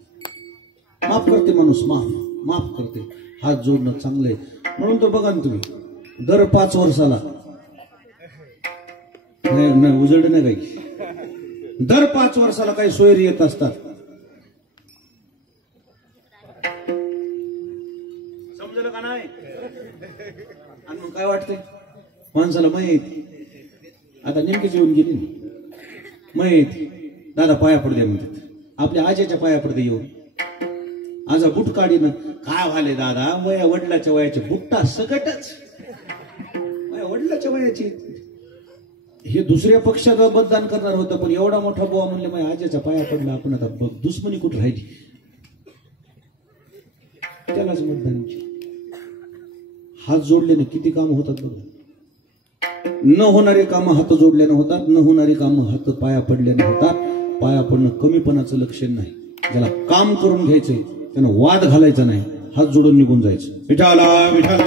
माफ करते माणूस. माफ करते. हात जोडणं चांगलंय. म्हणून तो बघा ना तुम्ही दर 5 वर्षाला नाही उजळलं नाही काही, दर 5 वर्षाला काही सोयरी येत असतात. समजलं का नाही? आणि मग काय वाटतंय माणसाला? माहिती आता नेमकीच येऊन गेली माहिती. दादा पाया पडू द्या म्हणतात. आपल्या आजीच्या पाया पडते येऊन आजा बुट काढीनं काय व्हाले दादा वया वडिलाच्या वयाचे बुट्टा सकटच वया वडिलाच्या वयाची. हे दुसऱ्या पक्षाचं मतदान करणार होतं पण एवढा मोठा बुवा म्हणले माझ्या आजीच्या पाया पडला. आपण आता बघ दुश्मनी कुठं राहिली त्यालाच मतदान. हात जोडल्याने किती कामं होतात बघा. न होणारे कामं हात जोडल्याने होतात, न होणारी कामं हात पाया पडल्याने होतात. पाया पडणं कमीपणाचं लक्षण नाही. ज्याला काम करून घ्यायचंय त्यानं वाद घालायचा नाही, हात जोडून निघून जायचं. विठाला विठाला.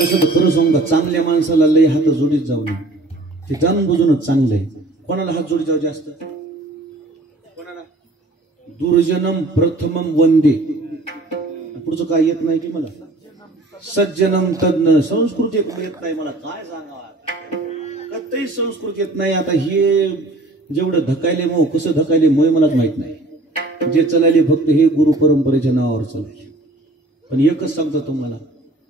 तसं खरं सांगू का चांगल्या माणसाला लय हात जोडीत जाऊ नये. ते जाणून बुजूनच चांगलं आहे. कोणाला हात जोडीत जाऊ जास्त? कोणाला? दुर्जनम प्रथमम वंदे. पुढचं काय येत नाही की मला? सज्जनम तज्ञ. संस्कृत येत नाही मला. काय सांगावं कतही संस्कृत येत नाही. आता हे जेवढं धकायले मग कसं धकायले मोय मलाच माहित नाही. जे चलायले फक्त हे गुरु परंपरेच्या नावावर चालायले. पण एकच सांगतो तुम्हाला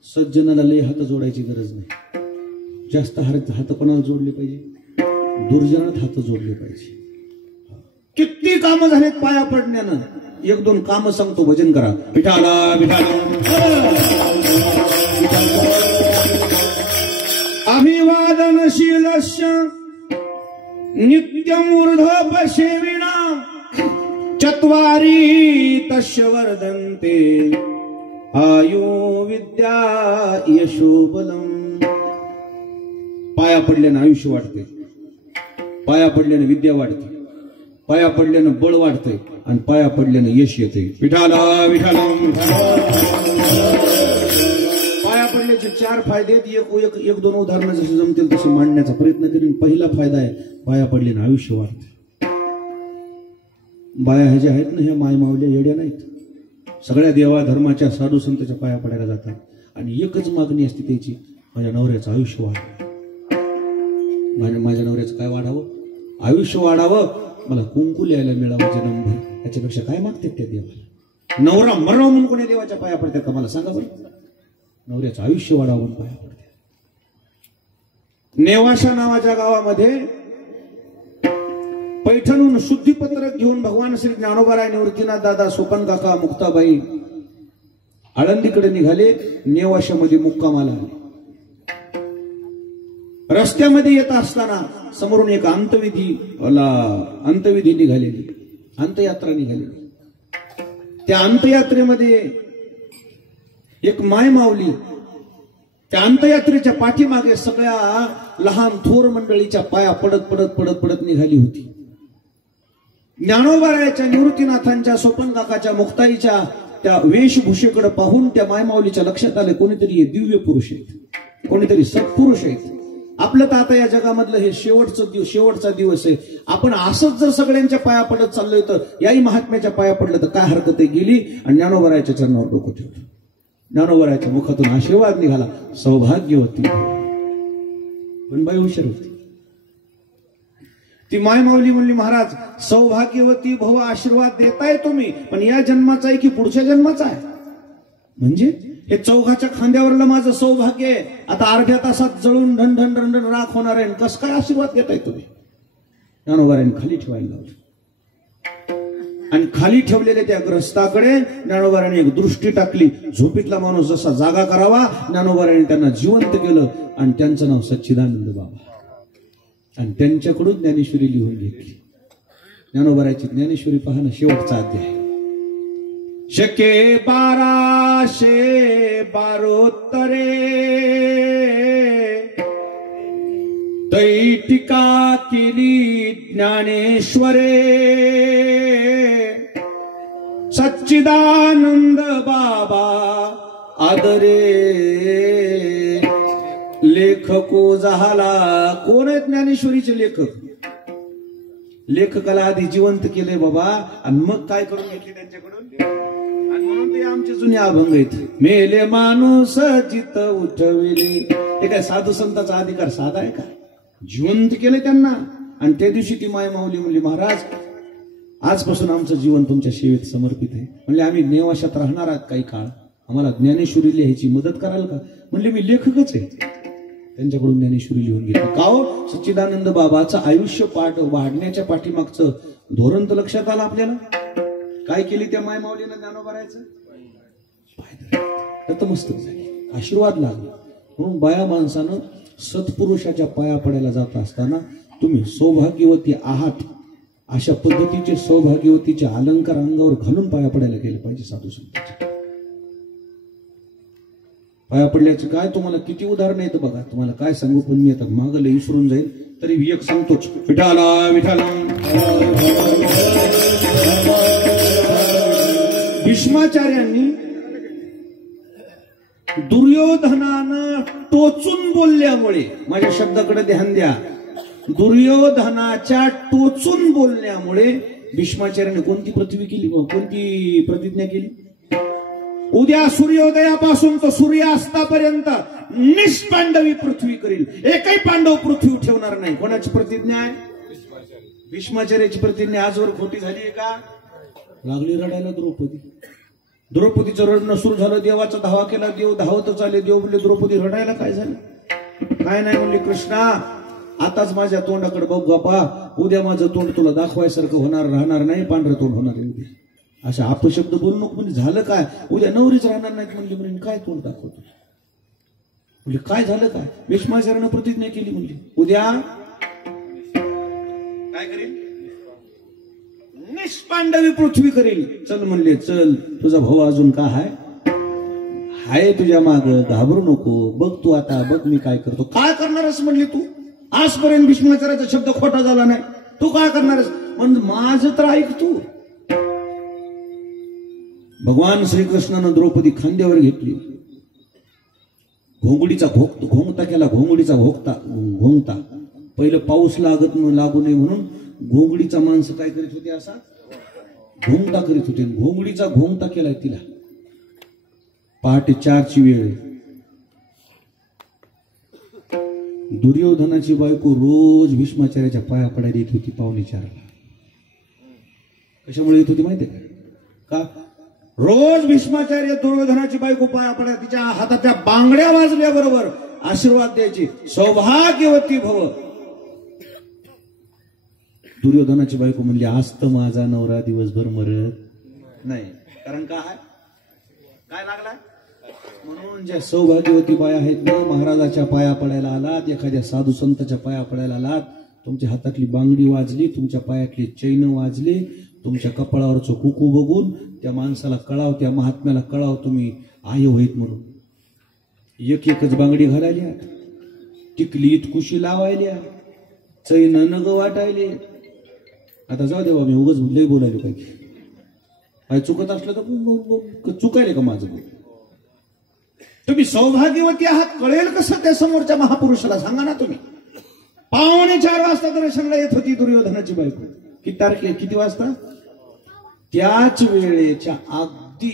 सज्जनाला लय हात जोडायची गरज नाही. जास्त हात कोणाला जोडले पाहिजे? दुर्जनात हात जोडले पाहिजे. किती कामं झालेत पाया पडण्यानं. 1-2 कामं सांगतो भजन करा. विठाला विठाला अभिवादनशीलस्य नित्यमूर्धपसेविना चत्वारी तस्य वर्धन्ते आयु विद्या यशो बलम. पाया पडल्यानं आयुष्य वाढते, पाया पडल्यानं विद्या वाढते, पाया पडल्यानं बळ वाढते आणि पाया पडल्यानं यश येते. विठाला विठाला. पाया पडल्याचे 4 फायदे आहेत. एक दोन उदाहरणं जसे जमतील तसे मांडण्याचा प्रयत्न करीन. पहिला फायदा आहे पाया पडल्यानं आयुष्य वाढते. बाया ह्या ज्या आहेत ना, ह्या मायमावल्या येड्या नाहीत. सगळ्या देवा धर्माच्या साधू संतांच्या पाया पडायला जातात आणि एकच मागणी असते त्याची, माझ्या नवऱ्याचं आयुष्य वाढावं. माझ्या नवऱ्याचं काय वाढावं? आयुष्य वाढावं, मला कुंकू लिहायला मिळावं जन्मभर. याच्यापेक्षा काय मागतात त्या देवाला? नवरा मराव म्हणून कोणी देवाच्या पाया पडतात का? मला सांगा बरं. नवऱ्याचं आयुष्य वाढावं म्हणून पाया पडतात. नेवाशा नावाच्या गावामध्ये पैठणहून शुद्धीपत्रक घेऊन भगवान श्री ज्ञानोबाराय, निवृत्तीनाथ दादा, सोपन काका, मुक्ताबाई आळंदीकडे निघाले. नेवाशामध्ये मुक्कामाला आले. रस्त्यामध्ये येत असताना समोरून एक अंतविधी निघालेली, अंतयात्रा निघालेली. त्या अंतयात्रेमध्ये एक माय माऊली त्या अंतयात्रेच्या पाठीमागे सगळ्या लहान थोर मंडळीच्या पाया पडत पडत पडत पडत निघाली होती. ज्ञानोबारायाच्या, निवृत्तीनाथांच्या, सोपन काकाच्या, मुक्ताईच्या त्या वेशभूषेकडे पाहून त्या मायमाऊलीच्या लक्षात आले कोणीतरी हे दिव्य पुरुष आहेत, कोणीतरी सत्पुरुष आहेत. आपलं तर आता या जगामधलं हे शेवटचा दिवस आहे. आपण असंच जर सगळ्यांच्या पाया पडत चाललोय तर याही महात्म्याच्या पाया पडलं तर काय हरकत आहे? गेली आणि ज्ञानोबारायाच्या चरणावर डोकं ठेवलं. ज्ञानोबारायाच्या मुखातून आशीर्वाद निघाला, सौभाग्यवती. पण बाई हुशार होती. ती मायमाऊली म्हणली, महाराज सौभाग्यवती भव, आशीर्वाद देताय तुम्ही, पण या जन्माचा आहे की पुढच्या जन्माचा आहे? म्हणजे हे चौघाच्या खांद्यावरलं माझं सौभाग्य आहे, आता अर्ध्या तासात जळून ढण राख होणार आहे, कस काय आशीर्वाद देताय तुम्ही? ज्ञानोबारायांनी खाली ठेवायला लावलं आणि खाली ठेवलेल्या त्या ग्रस्ताकडे ज्ञानोबारायांनी एक दृष्टी टाकली. झोपीतला माणूस जसा जागा करावा, ज्ञानोबारायांनी त्यांना जिवंत केलं आणि त्यांचं नाव सच्चिदानंद बाबा. आणि त्यांच्याकडून ज्ञानेश्वरी लिहून घेतली. ज्ञानोबारायाची ज्ञानेश्वरी पाहणं शेवटचा अध्याय. शके 1212 तै टीका केली ज्ञानेश्वरे. सच्चिदानंद बाबा आदरे लेखको झाला. कोण आहेत ज्ञानेश्वरीचे लेखक? लेखकाला आधी जिवंत केले बाबा आणि मग काय करून घेतले त्यांच्याकडून. आणि म्हणून ते आमचे जुने अभंग आहेत. मेले माणूस चित्त उठविले. हे काय साधू संतांचा अधिकार साधा आहे का? जिवंत केले त्यांना. आणि त्या दिवशी ती माय माऊली म्हणली, महाराज आजपासून आमचं जीवन तुमच्या सेवेत समर्पित आहे. म्हणजे आम्ही नेवाशात राहणार आहात काही काळ, आम्हाला ज्ञानेश्वरी लिहायची मदत कराल का? म्हणले मी लेखकच आहे. त्यांच्याकडून ज्ञानेश्वरी लिहून घेतली. का हो? सच्चिदानंद बाबाचं आयुष्य वाढण्याच्या पाठीमागचं धोरण तर लक्षात आलं आपल्याला. काय केली त्या माय माऊलीनं ज्ञानोबारायचं? नतमस्तक झाली, आशीर्वाद लागला. म्हणून बाया माणसानं सत्पुरुषाच्या पाया पडायला जात असताना तुम्ही सौभाग्यवती आहात अशा पद्धतीचे सौभाग्यवतीचे अलंकार अंगावर घालून पाया पडायला गेले पाहिजे. साधू संतांच्या पाया पडल्याचं काय तुम्हाला किती उदाहरण येतं बघा. तुम्हाला काय सांगू, पण मी आता मागं विसरून जाईल तरी एक सांगतोच. विठाला विठाला. भीष्माचार्यांनी दुर्योधनानं टोचून बोलल्यामुळे, माझ्या शब्दाकडे ध्यान द्या, दुर्योधनाच्या टोचून बोलण्यामुळे भीष्माचार्याने कोणती प्रतिज्ञा केली? उद्या सूर्योदयापासून तर सूर्यास्तापर्यंत निष्पांडवी पृथ्वी करील, एकही पांडव पृथ्वी ठेवणार नाही. कोणाची प्रतिज्ञा आहे? भीष्माचार्याची प्रतिज्ञा. आजवर खोटी झाली आहे का? लागली रडायला द्रौपदी. द्रौपदीचं रडणं सुरू झालं. देवाचा धावा केला, देव धावतच आले. देव म्हणले द्रौपदी रडायला काय झालं? काय नाही म्हणले, कृष्णा आताच माझ्या तोंडाकडे बघ बापा, उद्या माझं तोंड तुला दाखवायसारखं होणार राहणार नाही, पांढरं तोंड होणार आहे उद्या. अशा अपशब्द बोलू नको. म्हणजे झालं काय? उद्या नवरीच राहणार नाहीत म्हणली, म्हणजे काय तोंड दाखवतो? म्हणजे काय झालं काय? भीष्माचार्यानं प्रतिज्ञा केली, म्हणजे उद्या काय करेल? निष्पांडवी पृथ्वी करेल. चल म्हणले, चल तुझा भाऊ अजून का हाय तुझ्या माग, घाबरू नको, बघ तू आता, बघ मी काय करतो. काय करणारच म्हणले तू? आजपर्यंत भीष्माचार्याचा शब्द खोटा झाला नाही, तू काय करणारच? म्हणजे माझं तर ऐक तू. भगवान श्रीकृष्णानं द्रौपदी खांद्यावर घेतली, घोंगडीचा घोंगता केला, घोंगडीचा घोंगता. पहिलं पाऊस लागू नये म्हणून घोंगडीचा माणसं काय करीत होते, असा घोंगता करीत होते. घोंगडीचा घोंगता केलाय तिला. पहाटे 4ची वेळ. दुर्योधनाची बायको रोज भीष्माचार्याच्या पाया पडायला येत होती 4:15. कशामुळे येत होती माहितीये का? रोज भीष्माचार्य दुर्योधनाची बायको पाया पडाय, तिच्या हाताच्या बांगड्या वाजल्याबरोबर आशीर्वाद द्यायची, सौभाग्यवती भव. दुर्योधनाची बायको म्हणली, आज तर माझा नवरा दिवसभर मरत नाही. कारण काय लागला? म्हणून ज्या सौभाग्यवती बाया आहेत ना, महाराजाच्या पाया पडायला आलात, एखाद्या साधू संताच्या पाया पडायला आलात, तुमच्या हातातली बांगडी वाजली, तुमच्या पायातली चैन वाजली, तुमच्या कपाळावरचं कुकू बघून त्या माणसाला कळाव, त्या महात्म्याला कळाव तुम्ही आहे होईत म्हणून. एकच बांगडी घालायल्या, टिकलीत कुशी लावायल्या, चैन नग वाटायले. आता जाऊ दे मी उगाच लय बोलायलो काय चुकत असलं तर चुकायले का माझं? तुम्ही सौभाग्यवती आहात कळेल कसं त्या समोरच्या महापुरुषाला? सांगा ना तुम्ही. 4:15 वाजता दर्शनला येत होती दुर्योधनाची बायको. किती वाजता? त्याच वेळेच्या अगदी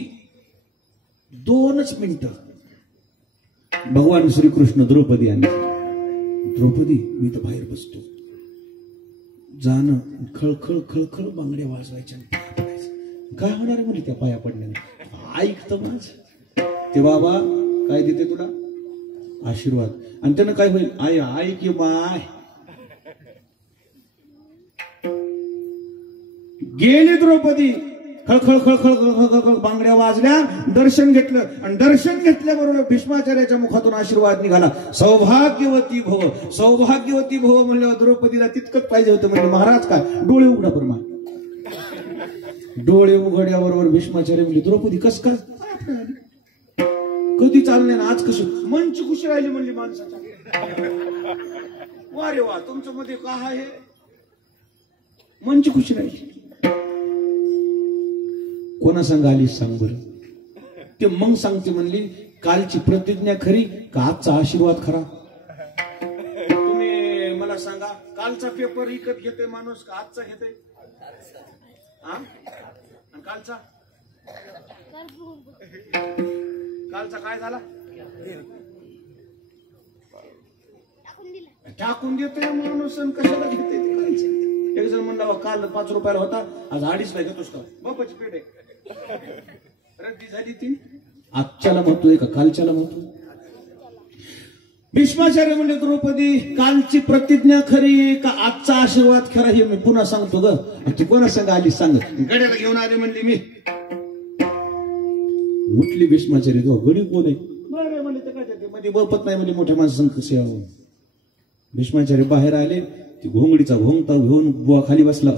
2च मिनिटं भगवान श्रीकृष्ण द्रौपदी आणली. द्रौपदी, मी तर बाहेर बसतो. जाणं, खळखळ खळखळ बांगड्या वाजवायच्या, काय होणार म्हणजे त्या पाया पडण्याने? ऐकतं माझ ते बाबा काय देते तुला? आशीर्वाद. आणि त्यानं काय होईल? आई की माय गेली द्रौपदी. खळखळ खळखळ खळखळ बांगड्या वाजल्या, दर्शन घेतलं, आणि दर्शन घेतल्याबरोबर भीष्माचार्याच्या मुखातून आशीर्वाद निघाला, सौभाग्यवती भव. सौभाग्यवती भव म्हणल्यावर द्रौपदीला तितकंच पाहिजे होतं. म्हणजे महाराज काय डोळे उघडा परमा. डोळे उघड्याबरोबर भीष्माचार्य म्हणले, द्रौपदी कस काय कधी चालले ना, आज कशी मंच खुशी राहिली म्हणली माणसाच्या. वा रे वा, तुमच्या मध्ये काय आहे? मंच खुशी राहिली. कोणा सांग आली सांग बरं? ते मग सांगते म्हणली, कालची प्रतिज्ञा खरी का आजचा आशीर्वाद खरा? तुम्ही मला सांगा, कालचा पेपर विकत घेते माणूस का आजचा घेते? कालचा काय झाला? टाकून देतोय माणूस. कशाला घेते? एक जण म्हणला, काल 5 रुपयाला होता, आज 2.5ला घेतोस का? बापाची पेट आहे. रद्दी झाली ती. आजच्याला म्हणतोय का कालच्याला म्हणतोय? भीष्माचार्य म्हणजे, द्रौपदी कालची प्रतिज्ञा खरी का आजचा आशीर्वाद खरा? हे मी पुन्हा सांगतो ग. ती कोणा सांगा आली सांग. गड्याला घेऊन आले म्हणली मी. उठली भीष्माचार्य, तो गडी कोण आहे? बरं म्हणले, ते काय मध्ये बपत नाही म्हणजे मोठ्या माणसांना कसे आहो. भीष्माचार्य बाहेर आले, ती घोंगडीचा घोंगता घेऊन बुवा खाली बसला.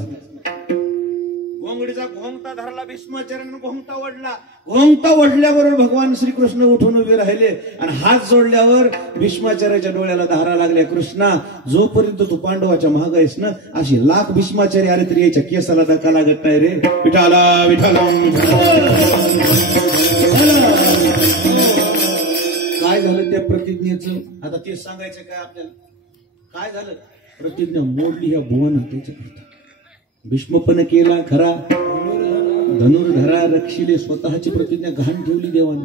घोंगडीचा घोंगता धरला भीष्माचार्यानं, घोंगता वडला. घोंगता वडल्याबरोबर भगवान श्रीकृष्ण उठून उभे राहिले, आणि हात जोडल्यावर भीष्माचार्याच्या डोळ्याला धारा लागल्या. कृष्णा, जोपर्यंत तू पांडवाच्या महाग आहेस ना, अशी लाख भीष्माचार्य आले तरी याच्या केसाला धक्का लागत नाही रे. विठाला विठाला. काय झालं त्या प्रतिज्ञेचं? आता ते सांगायचं काय आपल्याला? काय झालं? प्रतिज्ञा मोडली ह्या भुवना त्याच्याकरता. भीष्मपण केला खरा, धनुर्धरा रक्षिले. स्वतःची प्रतिज्ञा गहाण ठेवली देवाने.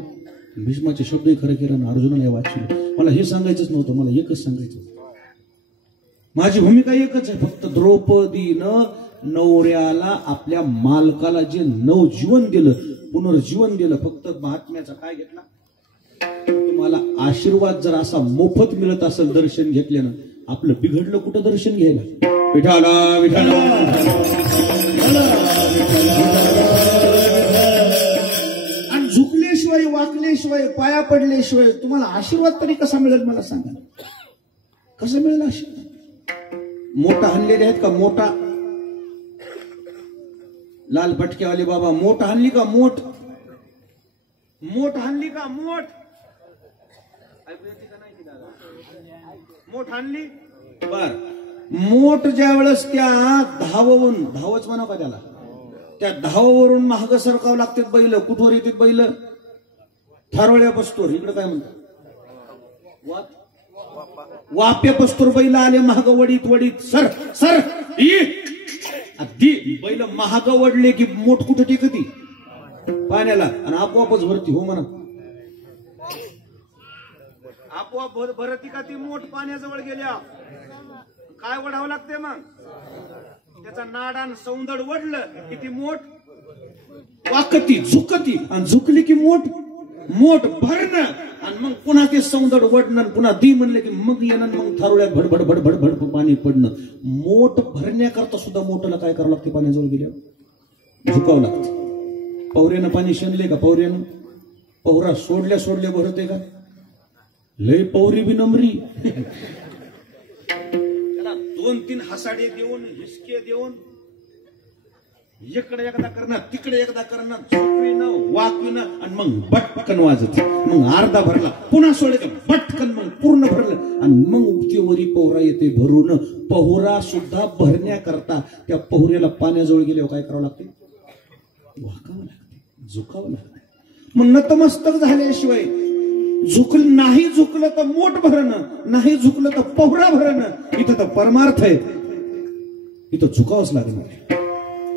भीष्माचे शब्दही खरं केला ना, अर्जुनाला वाचले. मला हे सांगायचंच नव्हतं, मला एकच सांगायचं. माझी भूमिका एकच आहे फक्त. द्रौपदीनं नवऱ्याला, आपल्या मालकाला जे नवजीवन दिलं, पुनर्जीवन दिलं, फक्त महात्म्याचा काय घेतला? तुम्हाला आशीर्वाद जर असा मोफत मिळत असेल दर्शन घेतल्यानं, आपलं बिघडलं कुठं दर्शन घ्यायला? विठाला विठाला. आणि झुकल्याशिवाय वाकल्याशिवाय पाया पडल्याशिवाय तुम्हाला आशीर्वाद तरी कसा मिळेल मला सांगा. कसं मिळेल आशीर्वाद? मोठा हल्लेले आहेत का? मोठा लाल भटकेवाले बाबा मोठ हाणली का? मोठ हाणली का? मोठ हाणली बर. मोठ ज्या वेळेस त्या धावच म्हणा का त्याला, त्या धावावरून महाग सरकावं लागतात बैल. कुठवर येतात बैल? थारोळ्या पस्तूर. इकडे काय म्हणतात? वाप्या पस्तूर बैल आले महाग वडीत सर सर अगदी बैल महाग वडले की मोठ कुठे टेकती? पाण्याला. आणि आपोआपच भरती. हो म्हणा, आपोआप भरती का ती मोठ पाण्याजवळ गेल्या? काय वडावं लागते मग? त्याचा नाडान सौंदड वडलं की ती मोठ वाकती झुकती, आणि झुकली की मोठ भरणं, आणि मग पुन्हा ते सौंदड वडणं, पुन्हा दी म्हणले की मग येणं, मग थारोळ्यात भडभड भडभड भडभड पाणी पडणं. मोठ भरण्याकरता सुद्धा मोठला काय करावं लागते? पाण्याजवळ गेल्यावर झुकावं लागते. पौऱ्यानं पाणी शेणले का? पौरा सोडल्या भरते का? लय पौरी बी नमरी. 2-3 हसाडे देऊन, हिसके देऊन, इकडे एकदा करणं, तिकडे एकदा करणं, झोपविणं, वाकविणं, आणि मग बटकन वाजत. मग अर्धा भरला, पुन्हा सोडले का बटकन, मग पूर्ण भरलं, आणि मग उपतीवरी पौरा येते भरून. पहुरा सुद्धा भरण्याकरता त्या पहुऱ्याला पाण्याजवळ गेल्यावर काय करावं लागते? वाकावं लागते, झुकावं लागते. मग नतमस्तक झाल्याशिवाय नाही झुकलं तर मोठ भरणं, नाही झुकलं तर पहुरा भरणं. इथं तर परमार्थ आहे, इथं झुकावंच लागणार.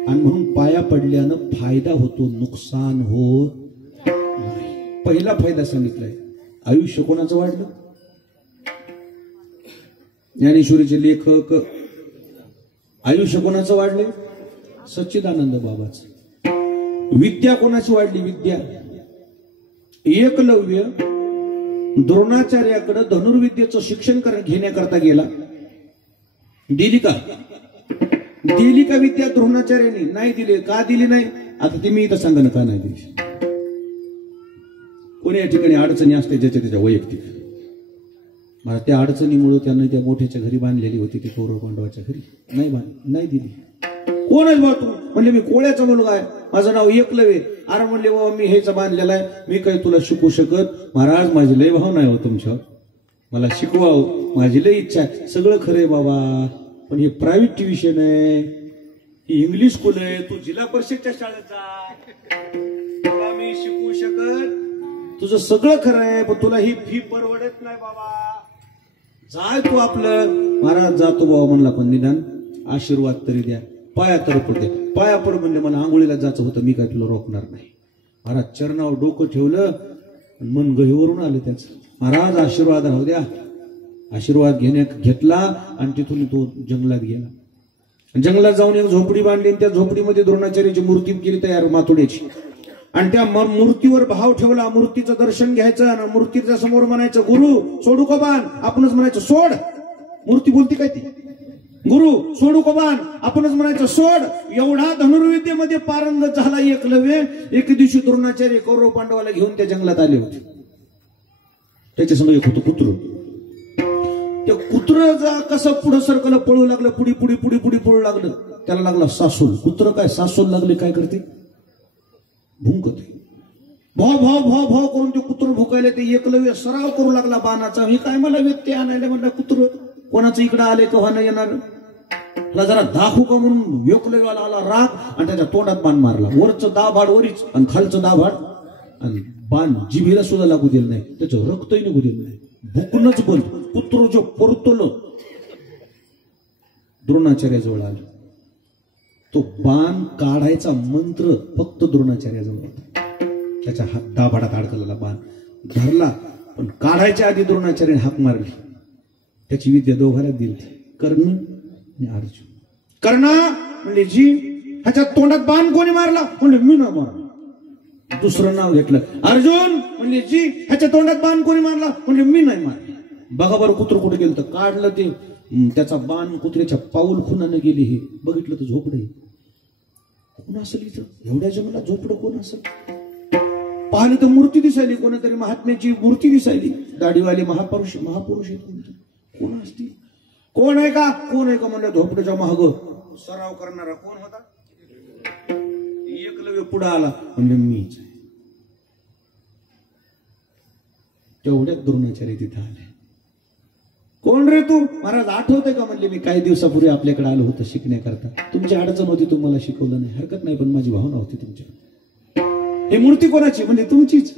आणि म्हणून पाया पडल्यानं फायदा होतो, नुकसान होत नाही. पहिला फायदा सांगितलाय, आयुष्य कोणाचं वाढलं? ज्ञानेश्वरीचे लेखक, आयुष्य कोणाचं वाढले? सच्चिदानंद बाबाचं. विद्या कोणाची वाढली? विद्या एकलव्य द्रोणाचार्याकडे धनुर्विद्येचं शिक्षण घेण्याकरता गेला. दिली का? दिली का विद्या द्रोणाचार्याने? नाही दिली. का दिली नाही? आता ते मी इथं सांगा ना का नाही दिली. कोणी या ठिकाणी अडचणी असते ज्याच्या त्याच्या वैयक्तिक, मला त्या अडचणीमुळे त्यानं त्या मोठ्याच्या घरी बांधलेली होती, ती कौरव पांडवाच्या घरी नाही दिली. कोणच बा तू? म्हणले मी कोळ्याचा मुलगा आहे, माझं नाव एकलव्य. अरे म्हणले बाबा मी हेच बांधलेला आहे, मी काही तुला शिकू शकत? महाराज माझी लय भाव नाही हो तुमच्यावर, मला शिकवावं, माझी लय इच्छा आहे. सगळं खरंय बाबा, पण हे प्रायव्हेट ट्युशन आहे, ही इंग्लिश स्कूल आहे, तू जिल्हा परिषदच्या शाळेत जा, तुला मी शिकू शकत? तुझं सगळं खरं आहे, पण तुला ही फी परवडत नाही बाबा, जाय तू आपलं. महाराज जातो बाबा म्हणला, पण निदान आशीर्वाद तरी द्या, पाया तर पडते. पाया पड म्हणले, मला आंघोळीला जायचं होतं, मी काय तुला रोखणार नाही. महाराज चरणावर डोकं ठेवलं, मन गहीवरून आलं त्याचं. महाराज आशीर्वाद राहू द्या. आशीर्वाद घेतला आणि तिथून तो जंगलात गेला. जंगलात जाऊन एक झोपडी बांधली, त्या झोपडीमध्ये द्रोणाचार्याची मूर्ती केली तयार मातोड्याची, आणि त्या मूर्तीवर भाव ठेवला. मूर्तीचं दर्शन घ्यायचं आणि मूर्तीच्या समोर म्हणायचं, गुरु सोडू का बाण? आपणच म्हणायचं सोड. मूर्ती बोलती काय ती? गुरु सोडू का बाण? आपणच म्हणायचं सोड. एवढा धनुर्विद्येमध्ये पारंगत झाला एकलव्य. एक दिवशी द्रोणाचार्य कौरव पांडवाला घेऊन त्या जंगलात आले होते. त्याच्या समोर एक होतं कुत्र. ते कुत्र कसं पुढं सरकलं, पळू लागलं, पुढी पळू लागलं. त्याला लागला सासूल. कुत्र काय सासूल लागले, काय करते? भुंकते. भाव भाव भाव भाव करून ते कुत्र भुकायला. ते एकलव्य सराव करू लागला बाणाचा. हे काय मला व्यत्यय आणायला म्हणलं, कुत्र कोणाचं इकडं आले केव्हा नाही येणार, त्याला जरा दाखवू का म्हणून एकलव्याला आला राग, आणि त्याच्या तोंडात बाण मारला. वरचं दाभाड वरीच आणि खालचं दाभाड, आणि बाण जिभेला सुद्धा लागू दिलं नाही, त्याचं रक्तही निघू दिलं नाही. भुकूनच बंद. पुत्र जो परतोलं द्रोणाचार्याजवळ आलं. तो बाण काढायचा मंत्र फक्त द्रोणाचार्याजवळ होता. त्याच्या हात दाभाडात अडकलेला बाण धरला, पण काढायच्या आधी द्रोणाचार्याने हाक मारली. त्याची विद्या दोघांना दिली, कर्ण आणि अर्जुन. कर्णा म्हणजे जी, ह्याच्या तोंडात बाण कोणी मारला? म्हणजे मी ना मारला. दुसरं नाव घेतलं. अर्जुन म्हणजे जी, ह्याच्या तोंडात बाण कोणी मारला? म्हणजे मी नाही मारला. बघा बरं कुत्र कुठे गेलं तर काढलं ते, त्याचा बाण कुत्र्याच्या पाऊल खुनानं गेली. हे बघितलं तर झोपडं कोण असेल इथं? एवढ्या जंगलात झोपडं कोण असेल? पाहिली तर मूर्ती दिसायली, कोणीतरी महात्म्याची मूर्ती दिसायली, दाढीवाले महापुरुष आहेत. कोण असतील? कोण आहे का? कोण आहे का म्हणलं झोपड्याच्या महाग सराव करणारा कोण होता? एकलव्य पुढे आला, म्हणजे मीच. तेवढ्यात द्रोणाचार्य तिथं आले. कोण रे तू? महाराज आठवतंय का? म्हणले मी काही दिवसापूर्वी आपल्याकडे आलो होतो शिकण्याकरता. तुमची अडचण होती, तुम्हाला शिकवलं नाही, हरकत नाही, पण माझी भावना होती तुमच्या. ही मूर्ती कोणाची? म्हणजे तुमचीच.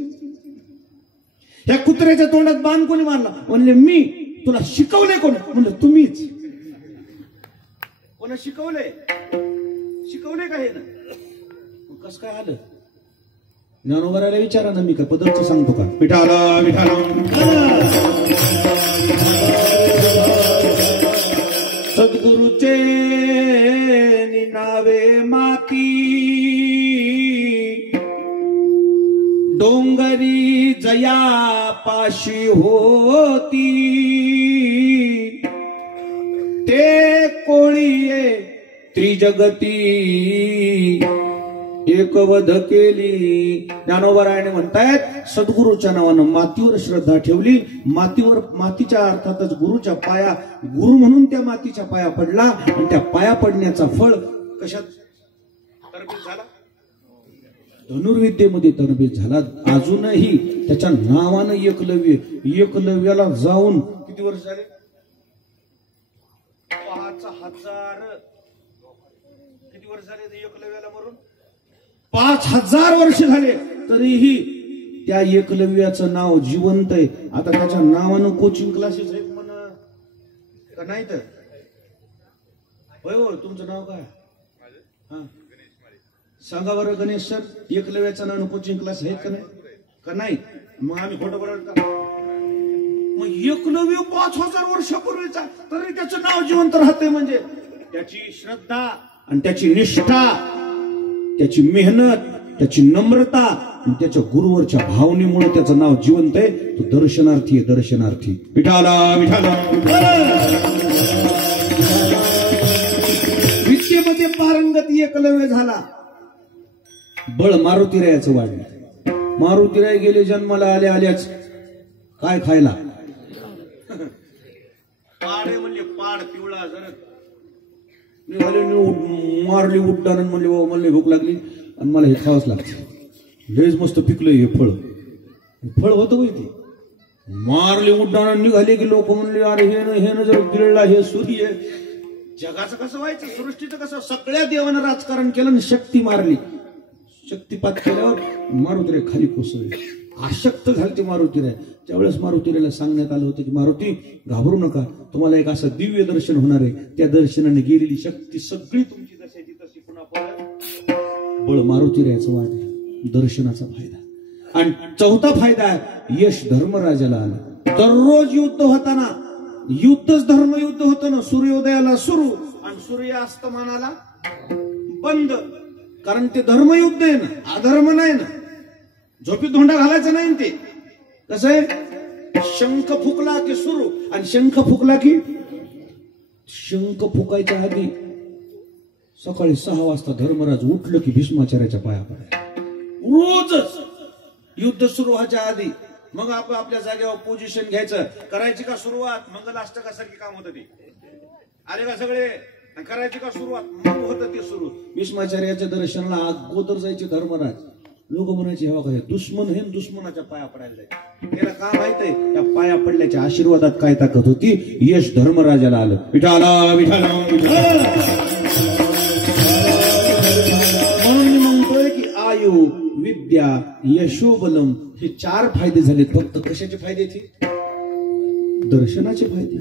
ह्या कुत्र्याच्या तोंडात बाण कोणी मारला? म्हणले मी. तुला शिकवलंय कोण? म्हणलं तुम्हीच. कोणा शिकवलंय? शिकवलंय का हे ना? कस काय आलं? ज्ञानोबराला विचारा ना, मी काय पदरचं सांगतो का? विठाला विठाला सद्गुरुचे निनावे माती, डोंगरी जया पाशी होती, ते कोळीये त्रिजगती एकवध केली. ज्ञानोबरायाने म्हणतायत सद्गुरूच्या नावानं मातीवर श्रद्धा ठेवली. मातीवर, मातीच्या अर्थातच गुरुच्या पाया, गुरु म्हणून त्या मातीच्या पाया पडला, आणि त्या पाया पडण्याचा फळ कशात तरबेज झाला? धनुर्विद्येमध्ये तरबेज झाला. अजूनही त्याच्या नावानं एकलव्य. एकलव्याला जाऊन किती वर्ष झाले? 5000. किती वर्ष झाले एकलव्याला मरून? 5000 वर्ष झाले. तरीही त्या एकलव्याचं नाव जिवंत आहे. आता त्याच्या नावानं कोचिंग क्लासेस आहेत म्हण का नाही? तर होय हो. तुमचं नाव काय? हा सांगा बरं गणेश सर. एकलव्याचं नाव कोचिंग क्लास आहेत का नाही? मग आम्ही खोटं बोलत का? मग एकलव्य 5000 वर्षापूर्वीचा, तरी त्याचं नाव जिवंत राहते. म्हणजे त्याची श्रद्धा आणि त्याची निष्ठा, त्याची मेहनत, त्याची नम्रता, त्याच्या गुरुवरच्या भावनेमुळे त्याचं नाव जिवंत आहे. तो दर्शनार्थी आहे, दर्शनार्थी. विठाला विठाला. विद्येमध्ये पारंगत एकलव्य झाला. बळ मारुतीरायाचं वाढलं. मारुतीराय गेले जन्माला आल्याच काय खायला? पाड म्हणजे पाड पिवळा जरा निघाले, मारली उड्डाण. म्हणले बाबा मला भूक लागली आणि मला हे खावंच लागतं. लयच मस्त पिकलं हे फळ. फळ होतं होई ते. मारली उड्डाण निघाले की लोक म्हणले अरे हे न जर गिळला हे सूर्य. जगाचं कसं व्हायचं? सृष्टीचं कसं? सगळ्या देवानं राजकारण केलं आणि शक्ती मारली. शक्तिपात केल्यावर मारुतीराय खाली कोसळले. आशक्त झाले मारुतीराय. त्यावेळेस मारुतीरायला सांगण्यात आलं होतं की मारुती घाबरू नका, तुम्हाला एक असं दिव्य दर्शन होणार आहे. त्या दर्शनाने गेलेली शक्ती सगळी तुमची जशी तशी पुन्हा परत. बळ मारुतीरायाचं वाढलं, दर्शनाचा फायदा. आणि चौथा फायदा आहे, यश धर्मराजाला आलं. दररोज युद्ध होताना, युद्धच धर्मयुद्ध होतं ना. सूर्योदयाला सुरू आणि सूर्यास्तमानाला बंद. कारण ते धर्मयुद्ध आहे ना, अधर्म नाही ना. झोपीत धोंडा घालायचा नाही ते. कसं आहे? शंख फुकला की सुरू, आणि शंख फुकला की, शंख फुकायच्या आधी सकाळी 6 वाजता धर्मराज उठलं की भीष्माचार्याच्या पाया पडायला. रोजच युद्ध सुरू व्हायच्या आधी. मग आपण आपल्या जागेवर पोझिशन घ्यायचं. करायची का सुरुवात? मंगलाष्टकासारखी काम होतं ते. आले का सगळे? करायची का सुरुवात? मग होतं ते सुरू. भीष्माचार्याच्या दर्शनाला अगोदर जायचे धर्मराज. लोक म्हणायचे हे बघा, दुश्मन हे दुश्मनाच्या पाया पडायला जायचे. त्याला का माहित आहे? त्या पाया पडल्याच्या आशीर्वादात काय ताकद होती? यश धर्मराजाला आलं. विठाला विठाला. म्हणून मी म्हणतोय की आयु, विद्या, यशोबलम हे 4 फायदे झाले. फक्त कशाचे फायदे थे? दर्शनाचे फायदे.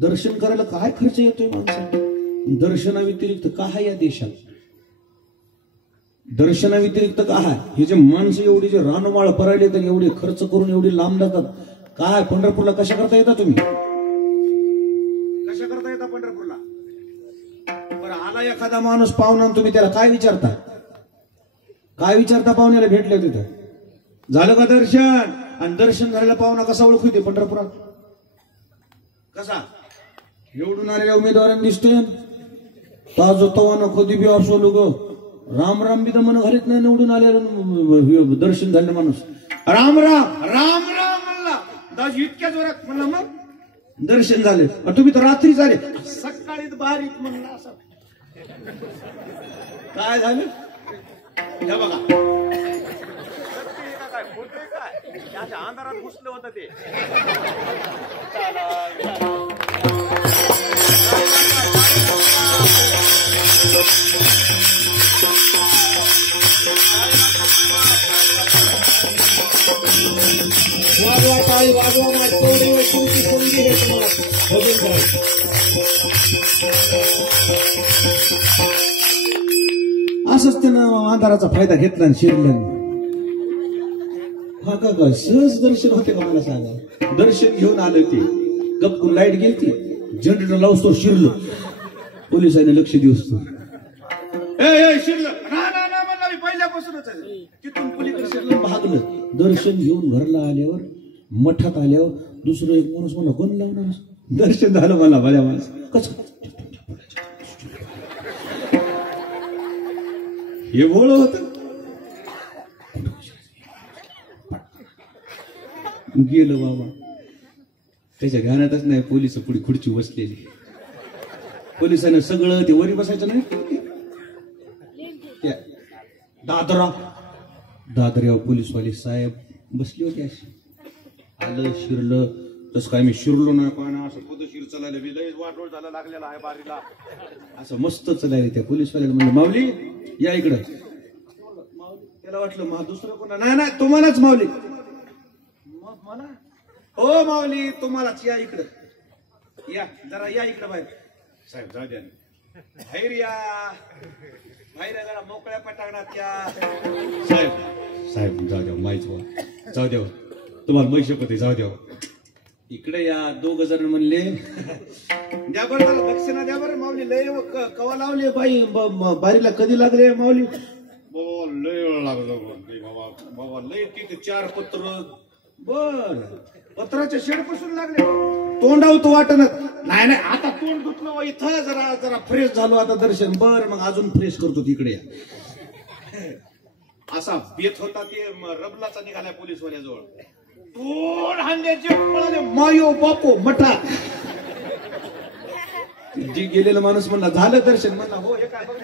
दर्शन करायला काय खर्च येतोय माणसाला? दर्शनाव्यतिरिक्त काय या देशात? दर्शनाव्यतिरिक्त काय? हे जे माणसं एवढी जे रानमाळ परायले तर एवढे खर्च करून एवढी लांब जातात. काय पंढरपूरला कशा करता येता तुम्ही? कशा करता येता पंढरपूरला? बरं, आला एखादा माणूस पाहुणा, तुम्ही त्याला काय विचारता? काय विचारता? पाहुण्याला भेटले तिथं झालं का दर्शन? आणि दर्शन झालेला पाहुणा कसा ओळखू येते पंढरपुरात? कसा? निवडून आलेल्या उमेदवारांनी दिसतोय ताजो तवाना कधी बी असो लोक राम राम बी मन घालीत नाही, निवडून आले दर्शन झालं माणूस राम राम राम राम म्हणला दाजी इतक्या जोरात म्हणलं मग दर्शन झाले. तुम्ही तर रात्री झाले, सकाळीच बारीक म्हणला असं काय झालं हे बघा. काय अंधारात घुसलं होतं ते. वाजवा टाळी वाजवा ना, तेवढी वेळ तुमची संधी आहे तुम्हाला भजन करायचं. असंच त्यानं अंधाराचा फायदा घेतला आणि शिरलं. हा का सहज दर्शन होते का मला सांगा. दर्शन घेऊन आलं ते गपकून लाईट गेलती, जनरेटर लावतो शिरलो. पोलिसांनी लक्ष दिवस शिरलं ना म्हणलं मी पहिल्यापासूनच तिथून पलीकडे शिरलं भागलं. दर्शन घेऊन घरला आल्यावर मठात आल्यावर दुसरं एक माणूस मला कोण लावणार. दर्शन झालं मला माझ्या माणूस कसं हे बोळ होत. गेलं बाबा, त्याच्या ध्यानातच नाही पोलिस पुढे खुर्ची बसलेली. पोलिसांना सगळं ते वरी बसायचं नाही, त्या दादऱ्यावर पोलीसवाले साहेब बसले होते. अशी आलं शिरलं तसं काय मी शिरलो ना पाना असं पदशीर चालायला मी लय वाटोळ झाला लागलेला आहे बारीला असं मस्त चालायला. त्या पोलीसवाल्याला म्हणलं माऊली या इकडं. त्याला वाटलं दुसरं कोणा नाही नाही तुम्हालाच माऊली. मला हो माऊली तुम्हालाच, या इकडं या जरा या इकडं बाहेर. साहेब जाऊ द्या बाहेर या, बाहेर जरा मोकळ्या पटांगणात या. साहेब जाऊ द्या माहीच जाऊ द्या तुम्हाला मैशपती जाऊ द्या इकडे या. 2 जण म्हणले द्या बरं जरा दक्षिणा द्या बरं माऊली. लय कवा लावले बाई बारीला कधी लागले माऊली. बाबा लय वेळ लागलो बाबा लय तिथे 4 पत्र. बर पत्राच्या शेडपासून लागले. तोंडावर तो वाटणच नाही नाही आता तोंड धुतलं इथं जरा जरा फ्रेश झालो आता दर्शन. बर मग अजून फ्रेश करतो तिकडे. असा बेत होता ते रबलाचा निघालाय पोलीसवाल्याजवळ. तोंड हांड्याचे पळाले मायो बापो मठा. जी गेलेला माणूस म्हणला झालं दर्शन. म्हणला हो हे काय बघ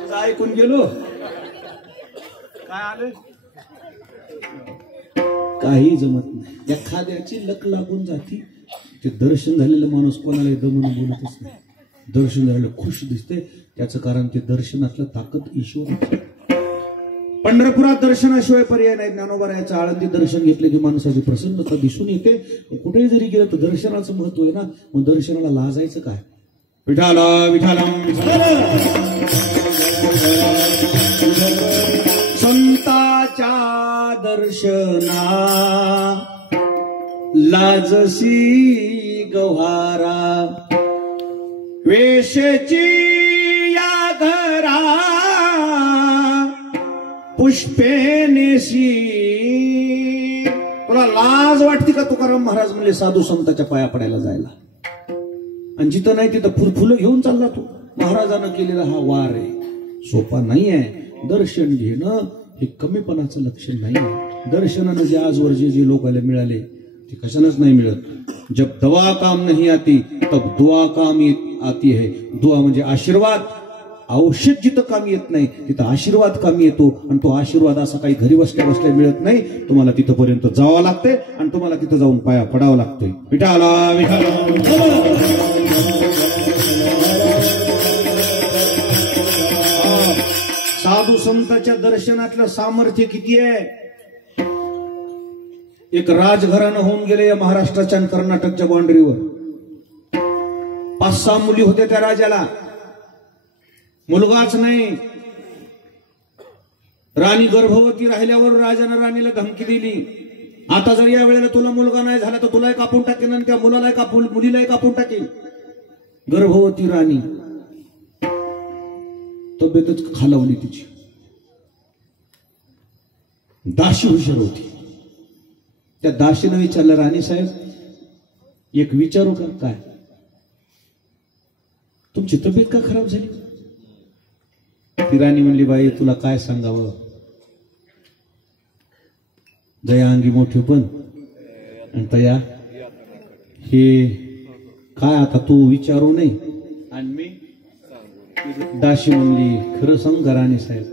तुझं ऐकून गेलो. काय आलं काही जमत नाही. एखाद्याची लक लागून जाती. ते दर्शन झालेलं माणूस कोणाला दमून बोलतच नाही. दर्शन झालेलं खुश दिसते, त्याचं कारण ते दर्शनातलं ताकद ईश्वर. पंढरपुरात दर्शनाशिवाय पर्याय नाही. ज्ञानोबरायाचं आळंदी दर्शन घेतलं की माणसाची प्रसन्नता दिसून येते. कुठेही जरी गेलं तर दर्शनाचं महत्व आहे ना. मग दर्शनाला लाजायचं काय. विठाला विठाला संताच्या दर्शना लाजसी गव्हारा वेशची या घरा पुष्पेनेसी. तुला लाज वाटते का तुकाराम महाराज म्हणले साधू संताच्या पाया पडायला जायला. आणि जिथं नाही तिथं फुलं घेऊन चालला तू. महाराजानं केलेला हा वार आहे, सोपा नाही आहे. दर्शन घेणं हे कमीपणाचं लक्षण नाही आहे. दर्शनानं जे आजवर जे लोकांना मिळाले ते कशानंच नाही मिळत. जब दवा काम नहीं आती तब दुआ काम आती है. दुआ म्हणजे आशीर्वाद. औषध जिथं कामी येत नाही तिथं आशीर्वाद कामी येतो. आणि तो आशीर्वाद असा काही घरी बसल्या बसल्या मिळत नाही. तुम्हाला तिथपर्यंत जावं लागते आणि तुम्हाला तिथं जाऊन पाया पडावं लागतंय. विठाला विठाला. साधू संतांच्या दर्शनातलं सामर्थ्य किती आहे. एक राजघराणं होऊन गेले या महाराष्ट्राच्या आणि कर्नाटकच्या बाउंड्रीवर. 5-6 मुली होत्या त्या राजाला. मुलगाच नाही. राणी गर्भवती राहिल्यावर राजानं राणीला धमकी दिली, आता जर या वेळेला तुला मुलगा नाही झाला तर तुलाही कापून टाकेन आणि त्या मुलीलाही कापून टाकेन. गर्भवती राणी तब्येतच खालावली तिची. दाशी हुशार होती. त्या दाशीनं विचारलं राणी साहेब एक विचारू का. काय तुमची तब्येत का खराब झाली. ती राणी म्हणली, बाई तुला काय सांगावं, जया अंगी मोठे पण आणि तया हे काय आता तू विचारू नये. आणि मी दाशी म्हणली, खरं सांग राणी साहेब,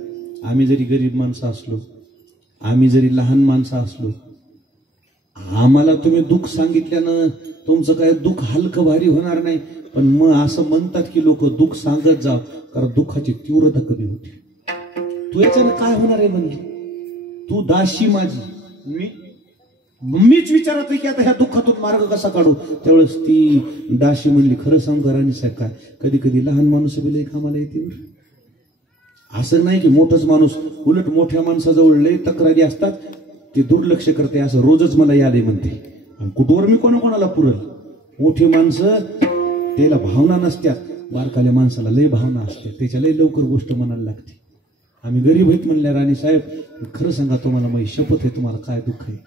आम्ही जरी गरीब माणसं असलो, आम्ही जरी लहान माणसं असलो, आम्हाला तुम्ही दुःख सांगितल्यानं तुमचं काय दुःख हलकं भारी होणार नाही. पण मग असं म्हणतात की लोक दुःख सांगत जा, कारण दुःखाची तीव्रता कमी होते. तू याच्यानं काय होणार आहे म्हणली, तू दाशी माझी, मीच विचारत आहे की आता ह्या दुःखातून मार्ग कसा काढू. त्यावेळेस ती दाशी म्हणली, खरं सांग राणी साहेब, काय कधी कधी लहान माणूस बी लय कामाला येते. असं नाही की मोठंच माणूस, उलट मोठ्या माणसाजवळ लय तक्रारी असतात, ते दुर्लक्ष करते. असं रोजच मला याद आहे म्हणते. आणि कुठवर मी कोणाकोणाला पुरल. मोठी माणसं त्याला भावना नसत्यात, बारकाल्या माणसाला लय भावना असते, त्याच्या लय लवकर गोष्ट म्हणायला लागते. आम्ही गरीब आहेत म्हणल्या, राणी साहेब खरं सांगा तुम्हाला, माझी शपथ आहे, तुम्हाला काय दुःख आहे.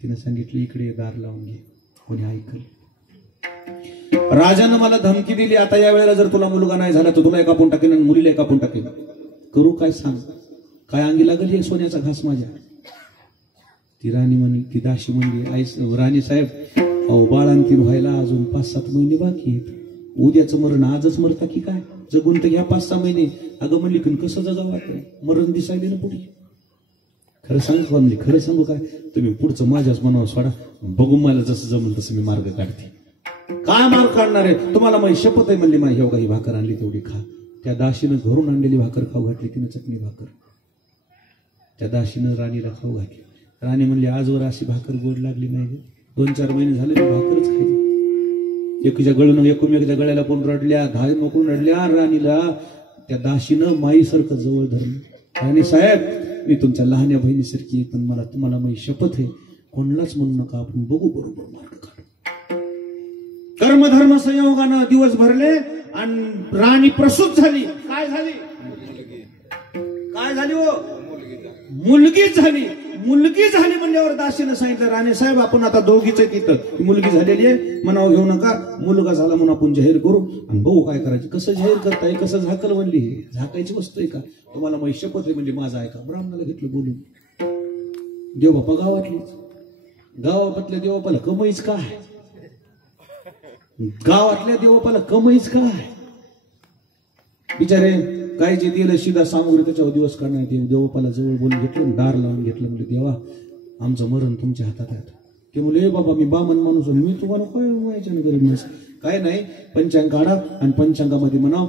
तिने सांगितलं, इकडे दार लावून घे, कोणी ऐकल. राजानं मला धमकी दिली, आता या वेळेला जर तुला मुलगा नाही झाला तर तुला एका कापून टाकेन आणि मुलीला एका कापून टाकेन. करू काय सांग, काय अंगी लागल हे सोन्याचा घास माझ्या. ती राणी म्हणली, ती दाशी म्हणली, आई राणी साहेब, अहो बाळांतीन व्हायला अजून 5-7 महिने बाकी आहेत. उद्याचं मरण आजच मरता की काय, जगून तर घ्या 5-6 महिने. अगं म्हणली, पण कसं जगावं आता, मरण दिसायले ना पुढे. खरं सांगू म्हणली, खरं सांगू काय, तुम्ही पुढचं माझ्याच मनावर सोडा, बघू मला जसं जमल तसं मी मार्ग काढते. काय मार्ग काढणार आहे तुम्हाला, माझी शपथ आहे म्हणली. माझी ही भाकर आणली तेवढी खा. त्या दाशीनं घरून आणलेली भाकर खाऊ घातली, तिनं चटणी भाकर त्या दाशीनं राणीला खाऊ घातली. राणी म्हणली, आजवर अशी भाकर गोड लागली नाही. 2-4 महिने झाले मी भाकरच खायची. एकीच्या गळून एकमेकाच्या गळ्याला कोण रडल्या, धाय मोकळून रडल्या. राणीला त्या दाशीनं माईसारखं जवळ धरलं. राणी साहेब, मी तुमच्या लहान्या बहिणीसारखी आहे, पण मला तुम्हाला माझी शपथ आहे, कोणालाच म्हणू नका, आपण बघू बरोबर मार्ग काढू. कर्मधर्म संयोगानं दिवस भरले आणि राणी प्रसूत झाली. काय झाली, काय झाली हो, मुलगीच झाली. मुलगी झाली म्हणल्यावर दासीनं सांगितलं, राणे साहेब आपण आता दोघीच आहे तिथं, मुलगी झालेली आहे, मनाव घेऊ नका, मुलगा झाला म्हणून आपण जाहीर करू आणि बघू काय करायचं. कसं जाहीर करताय, कसं झाकल म्हणली, झाकायची वस्तू आहे का, तुम्हाला माझी शपथ आहे म्हणजे माझा आहे का. ब्राह्मणाला घेतलं बोलून. देवबापा गावातल्या देवबापाला कमाईच काय, गावातल्या देवबापाला कमाईच काय. बिचारे काय जे दिलं शिदा सामुग्री त्याच्यावर दिवस काढण्यात येईल. देवबापाला जवळ बोलून घेतलं, दार लावून घेतलं. म्हणजे देवा आमचं मरण तुमच्या हातात आहे. ते म्हणले, बाबा मी बामन माणूस, मी तुम्हाला काय व्हायच्या गरीब नस काय नाही. पंचांग काढा आणि पंचांगामध्ये म्हणाव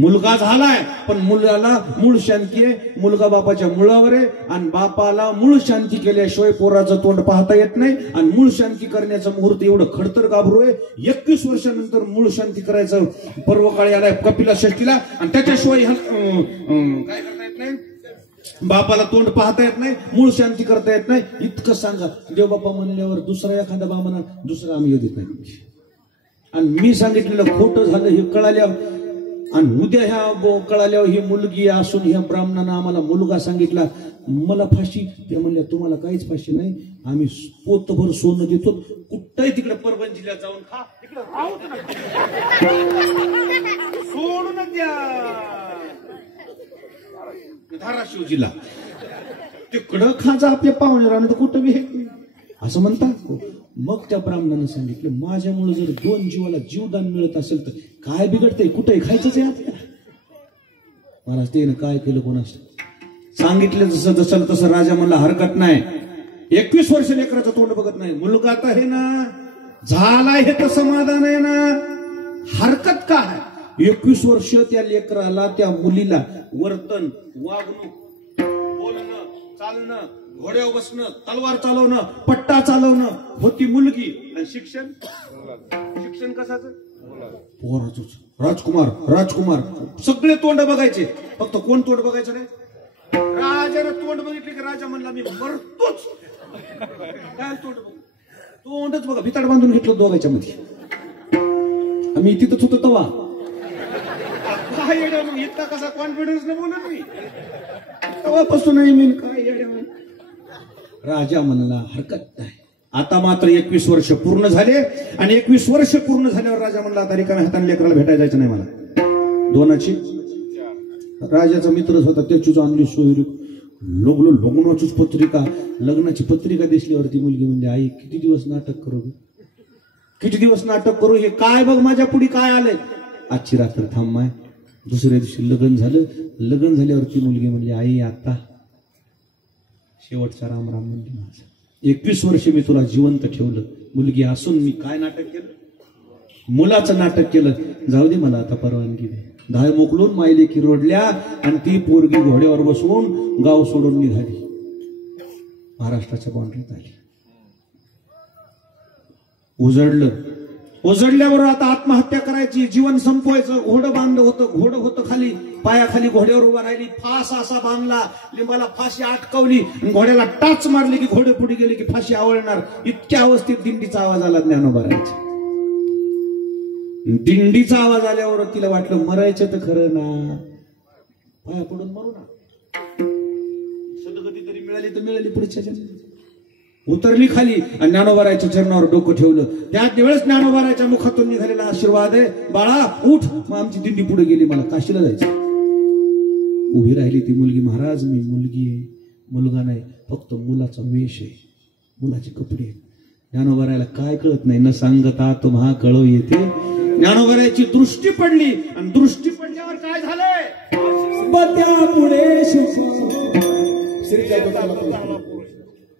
मुलगा झालाय, पण मुलाला मूळ शांती आहे. मुलगा बापाच्या मुळावर आहे आणि बापाला मूळ शांती केल्याशिवाय पोराचं तोंड पाहता येत नाही. आणि मूळ शांती करण्याचा मुहूर्त एवढं खडतर गाभरू आहे. 21 वर्षानंतर मूळ शांती करायचं पर्व काळी आलाय कपिला षष्टीला, आणि त्याच्याशिवाय काय करता येत नाही, बापाला तोंड पाहता येत नाही, मूळ शांती करता येत नाही. इतकं सांगा. देवबापा म्हणल्यावर दुसरा एखादा बामना दुसरा आम्ही येत नाही. आणि मी सांगितलेलं खोटं झालं हे कळाल्यावर, आणि उद्या ह्या कळाल्यावर ही मुलगी असून ह्या ब्राह्मणानं आम्हाला मुलगा सांगितला, मला फाशी. ते म्हणल्या, तुम्हाला काहीच फाशी नाही, आम्ही पोतभर सोनं देतो, कुठंही तिकडे परभणी जिल्ह्यात जाऊन खा, तिकडे सोडून द्या. धाराशिव जिल्हा तिकडं खाजा आपल्या पाहुणे राहणं कुठं बी हे असं म्हणतात. मग त्या ब्राह्मणानं सांगितलं, माझ्यामुळे जर 2 जीवाला जीवदान मिळत असेल तर काय बिघडतंय, कुठे खायचंच आहे आता. महाराज त्यानं काय केलं कोणास सांगितलं जसं जसं तसं. राजा म्हणला, हरकत नाही, 21 वर्ष लेकराचं तोंड बघत नाही, मुलगा तर आहे ना, झालाय हे तर समाधान आहे ना, हरकत काय. 21 वर्ष त्या लेकराला, त्या मुलीला वर्तन, वागणूक, बोलणं, चालणं, घोड्यावर बसणं, तलवार चालवणं, पट्टा चालवणं होती मुलगी. आणि शिक्षण कशाचं, पोराचंच. राजकुमार सगळे तोंड बघायचे, फक्त कोण तोंड बघायचं नाही. राजानं तोंड बघितले की राजा म्हणला, मी मरतोच. काय तोंडच बघा. भिताड बांधून घेतलं दोघांच्या मध्ये. आम्ही तिथंच होतो तवा. काय येड्या मग इतका कसा कॉन्फिडन्स न बोलत मी तेव्हापासून नाही. मी काय येड्या. राजा म्हणला, हरकत नाही. आता मात्र 21 वर्ष पूर्ण झाले, आणि 21 वर्ष पूर्ण झाल्यावर राजा म्हणला, आता रिकाम्या हाताने लेकराला भेटायला जायचं नाही मला. 2ची राजाचा मित्रच होता, त्याचीच आणली सोयरी. लग्नाचीच पत्रिका, लग्नाची पत्रिका दिसल्यावरती मुलगी म्हणजे आई किती दिवस नाटक करू, किती दिवस नाटक करू, हे काय बघ माझ्या पुढे काय आलंय. आजची रात्र थांबमाय. दुसऱ्या दिवशी लग्न झालं. लग्न झाल्यावरती मुलगी म्हणजे आई आता शेवटचा राम राम म्हणजे माझा. 21 वर्ष मी तुला जिवंत ठेवलं. मुलगी असून मी काय नाटक केलं, मुलाचं नाटक केलं. जाऊ दे मला आता परवानगी दे. धाय मोकलून मायले की रोडल्या आणि ती पोरगी घोड्यावर बसवून गाव सोडून निघाली, महाराष्ट्राच्या बाउंड्रीत आली. उजडल्यावर आता आत्महत्या करायची, जीवन संपवायचं. घोडं बांधलं होतं, घोडं होतं खाली, पायाखाली घोड्यावर उभा राहिली. फास असा बांधला, लिंबाला फाशी अटकवली आणि घोड्याला टाच मारली की घोडे पुढे गेले की फाशी आवळणार. इतक्या अवस्थेत दिंडीचा आवाज आला ज्ञानोबारांचा. दिंडीचा आवाज आल्यावर तिला वाटलं मरायचं तर खरं ना, पाया पडून मरू ना. सदगती तरी मिळाली तर मिळाली, पुढच्या जन्मात उतरली खाली आणि ज्ञानोबारायच्या चरणावर डोकं ठेवलं. त्याच वेळेस ज्ञानोबारायच्या मुखातून निघालेला आशीर्वाद आहे, बाळा उठ. मग आमची दिंडी पुढे गेली, मला काशीला जायचं. उभी राहिली ती मुलगी. महाराज मी मुलगी आहे, मुलगा नाही, फक्त मुलाचा वेश आहे, मुलाचे कपडे आहेत. ज्ञानोबारायला काय कळत नाही, न सांगता तुम्हा कळव येते. ज्ञानोबारायची दृष्टी पडली आणि दृष्टी पडल्यावर काय झालंय,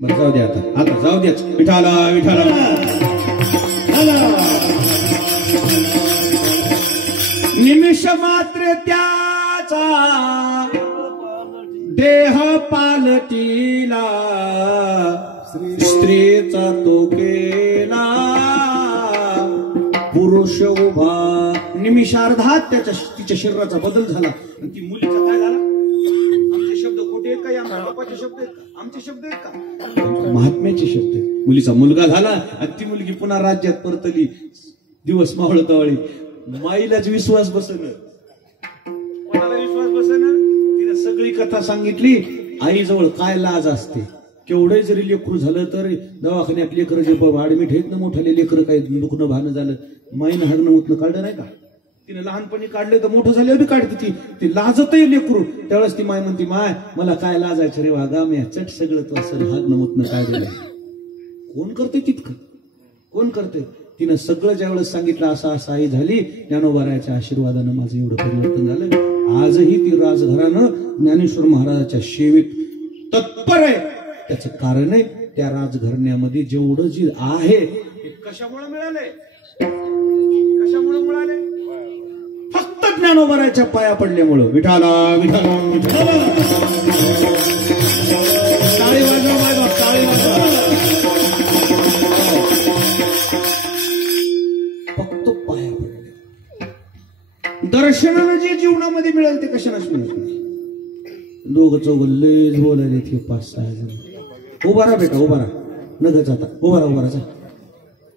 बरं जाऊ द्या, आता जाऊ द्या. विठाला विठाला निमिष मात्र त्याचा देह पालटीला, स्त्रीचा तो केला पुरुष उभा. निमिषार्धात तिच्या शरीराचा बदल झाला. आणि ती मुलीचा काय झाला, आमचे शब्द खोटे आहेत का, या बापाचे शब्द आहेत का, आमचे शब्द आहेत का, महात्म्याचे शब्द आहेत. मुलीचा मुलगा झाला आणि ती मुलगी पुन्हा राज्यात परतली. दिवस मावळतावळी. माईलाच विश्वास बसन, कोणाला विश्वास बसन. तिने सगळी कथा सांगितली. आईजवळ काय लाज असते, केवढे जरी लेकरू झालं तर दवाखान्यात लेकर जे ऍडमिट आहेत ना, मोठाले लेकर काही दुखणं भानं झालं, माईनं हरणं उठणं काढलं नाही का. तिने लहानपणी काढले तर मोठं झाल्यावर बी काढते ती लाजतही लेकरू. त्यावेळेस ती माय म्हणते, माय मला काय लाजायचं रे वागा, मी चट सगळं तू असं हागणं उठणं काय दिलं. कोण करते तितकं, कोण करते. तिनं सगळं ज्यावेळेस सांगितलं असं असं आई झाली. ज्ञानोबारायच्या आशीर्वादानं माझं एवढं परिवर्तन झालं. आजही ती राजघरानं ज्ञानेश्वर महाराजाच्या सेवेत तत्पर आहे. त्याचं कारण आहे त्या राजघराण्यामध्ये जेवढं जे आहे ते कशामुळे मिळाले, कशामुळे मिळाले, फक्त ज्ञानोबारायच्या पाया पडल्यामुळं. विठाला विठाला टाळी वाजवा बाबा, टाळी वाजवा. फक्त पाया पडले. दर्शनानं जे जीवनामध्ये मिळेल ते कशानंच मिळत नाही. दोघं चौघ लयच बोलायले ते 5-6 जण. उभा राहा बेटा, उभा राहा, नगच आता उभा राहा, उभा राहा,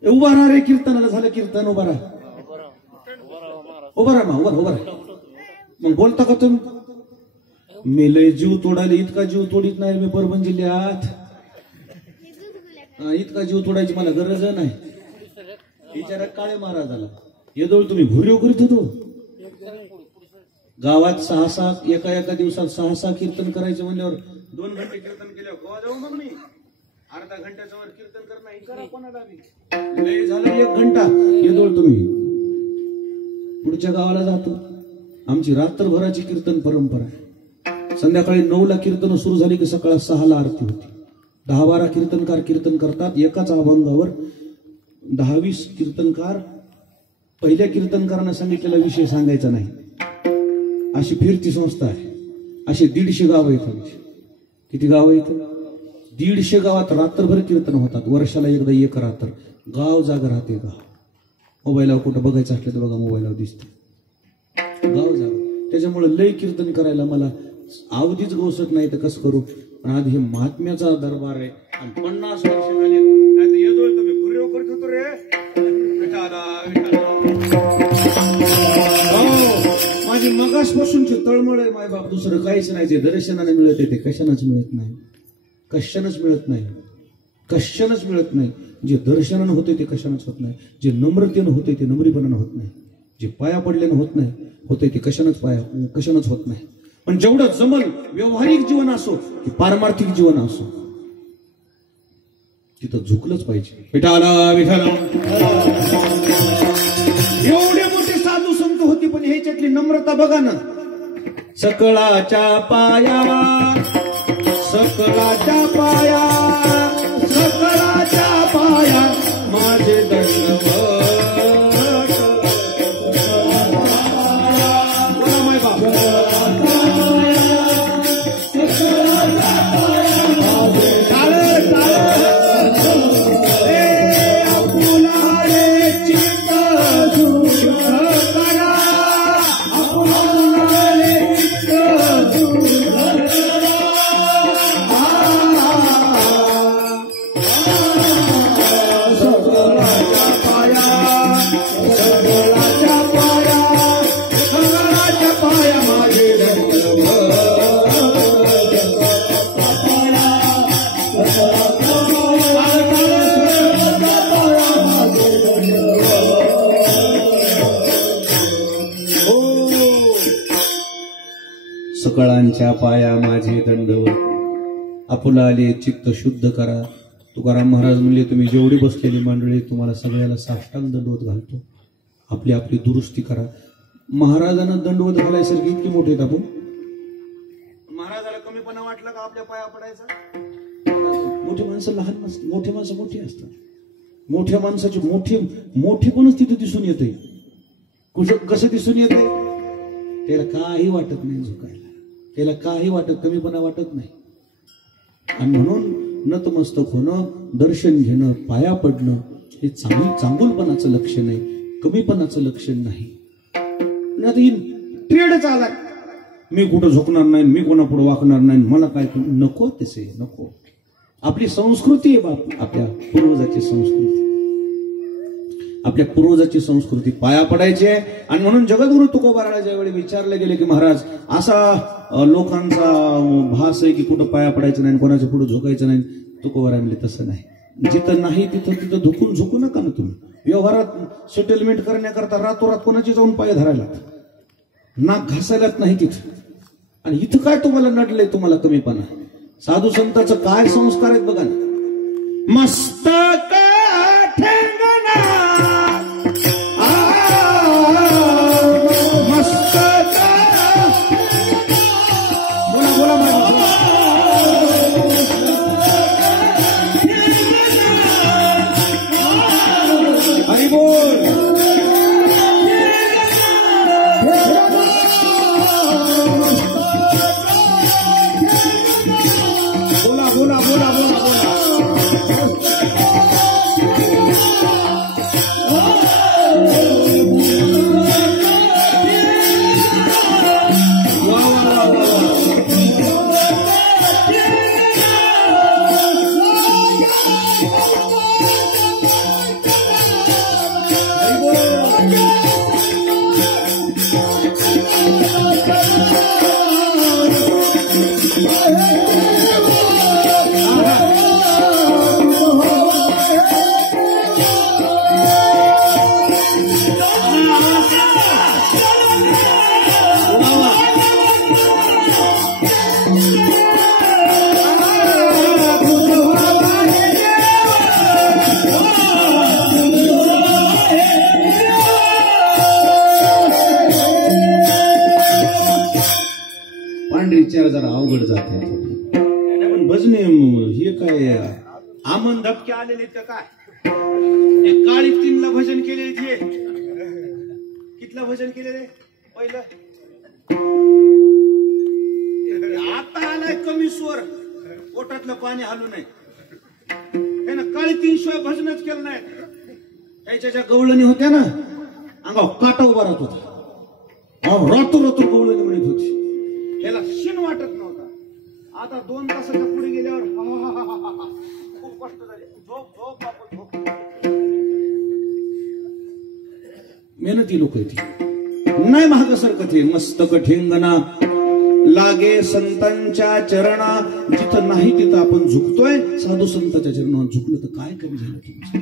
उभा राहा रे. कीर्तनाला झालं कीर्तन, उभा राहा, उभा राहा, उभा राहा. मग बोलता का तुम्ही, मी लय जीव तोडायला, इतका जीव तोडीत नाही मी परभणी जिल्ह्यात, इतका जीव तोडायची मला गरज नाही. विचारा काळे महाराजाला येदोळ तुम्ही भुर्यो करीत होतो. गावात 6-6 एका दिवसात 6-6 कीर्तन करायचे म्हणल्यावर 2 घंटे कीर्तन केल्यावर गोवा जाऊ मग मी अर्धा घंट्याच्या वर कीर्तन करणं करा कोणाला बी. लय झालं 1 घंटा येदोळ तुम्ही. पुढच्या गावाला जातो. आमची रात्रभराची कीर्तन परंपरा आहे. संध्याकाळी 9ला कीर्तन सुरू झाली की सकाळी 6ला आरती होती. 10-12 कीर्तनकार कीर्तन करतात. एकाच अभंगावर 10-20 कीर्तनकार. पहिल्या कीर्तनकारांना सांगितलेला विषय सांगायचा नाही, अशी फिरती संस्था आहे. असे 150 गाव आहेत आमची. किती गाव आहेत, 150 गावात रात्रभर कीर्तन होतात. वर्षाला एकदा एक रात्र गाव जाग राहते. गाव मोबाईलवर कुठं बघायचं असलं तर बघा, मोबाईलवर दिसते गाव जाग. त्याच्यामुळे लय कीर्तन करायला मला अवधीच गोसत नाही तर कसं करू. पण आज हे महात्म्याचा दरबार आहे आणि 50 वर्ष झाले नाही येतो तुम्ही भुर्यो करत होतो रे. माझी मगासपासूनची तळमळ आहे माय बाप, दुसरं काहीच नाही. जे दर्शनाने मिळत आहे ते कशानंच मिळत नाही, कशानंच मिळत नाही, कशानंच मिळत नाही. जे दर्शनानं होते ते कशानंच होत नाही. जे नम्रतेनं होते ते नम्रीपणानं होत नाही. जे पाया पडल्यानं होत नाही होते ते कशानंच कशानंच होत नाही. पण जेवढं जमल व्यवहारिक जीवन असो की पारमार्थिक जीवन असो तिथं झुकलंच पाहिजे. विठाला विठाला एवढे मोठे साधू संत होती पण ह्याच्यातली नम्रता बघा ना. सकळाच्या पाया सकळाच्या पाया सकळाच्या पाया माझे दंडवत. बोला माय बाप. टाळं, टाळं. आपुलारे चित्त शुद्ध करा. आपुलारे चित्त शुद्ध करा. सगळाच्या पाया सगळाच्या पाया सगळाच्या पाया माझे सकळांच्या पाया माझे दंडवत. आपुलाले चित्त शुद्ध करा. तुकाराम महाराज म्हणले तुम्ही जेवढी बसलेली मंडळी तुम्हाला सगळ्याला साष्टांग दंडवत घालतो. आपली आपली दुरुस्ती करा. महाराजांना दंडवत घालायसारखी इतकी मोठे आहेत आपण. महाराजाला कमीपणा वाटला का आपल्या पाया पडायचा. मोठी माणसं लहान नसतात, मोठे माणसं मोठी असतात. मोठ्या माणसाचे मोठेपणच तिथे दिसून येते. कसं दिसून येते. त्याला काही वाटत नाही झुकायला. त्याला काही वाटत कमीपणा वाटत नाही. आणि म्हणून नतमस्तक होणं दर्शन घेणं पाया पडणं हे चांगुलपणाचं लक्षण आहे. कमीपणाचं लक्षण नाही. आता ही ट्रेडच आलाय. मी कुठं झुकणार नाही मी कोणापुढे वाकणार नाही मला काय नको. तसे नको. आपली संस्कृती आहे बाप. आपल्या पूर्वजाची संस्कृती आपल्या पूर्वजाची संस्कृती पाया पडायची आहे. आणि म्हणून जगद्गुरु तुकोबाराला ज्यावेळी विचारले गेले की महाराज असा लोकांचा भास आहे की कुठं पाया पडायचं नाही कोणाच्या पुढे झुकायचं नाही. तुकोबारा म्हणले तसं नाही. जिथं नाही तिथं तिथं झुकू नका ना तुम्ही. व्यवहारात सेटलमेंट करण्याकरता रातोरात कोणाची जाऊन पाय धरायला नाक घासायलाच नाही तिथं. आणि इथं काय तुम्हाला नडलंय तुम्हाला कमीपणा. साधू संतांचं काय संस्कार आहेत बघा ना. मस्तक ठेंगणा मस्तक. बोला बोला माझा. हरी बोल. बोला बोला बोला बोला बोला. विचार जरा अवघड जाते. पण भजने हे काय आमन धपके आलेले का काय. काळी तीनला भजन केले. कितलं भजन केलेले पहिलं. आता आलाय कमी स्वर. पोटातलं पाणी हालू नये. हे ना काळी तीन शिवाय भजनच केलं नाही. त्याच्या ज्या गवळणी होत्या ना अंगाव काटा उभा राहत होता. रातोरात्र गवळणी म्हणत होती. याला शिन वाटत नव्हता. आता 2 तासाच्या पुढे गेल्यावर खूप कष्ट झाले. झोप झोप बापू झोप. मेहनती लोक ती नाही महाग सरकत. मस्तक ठेंगणा लागे संतांच्या चरणा. जिथं नाही तिथं आपण झुकतोय. साधू संतांच्या चरणावर झुकलं तर काय कमी झालं तुमचं.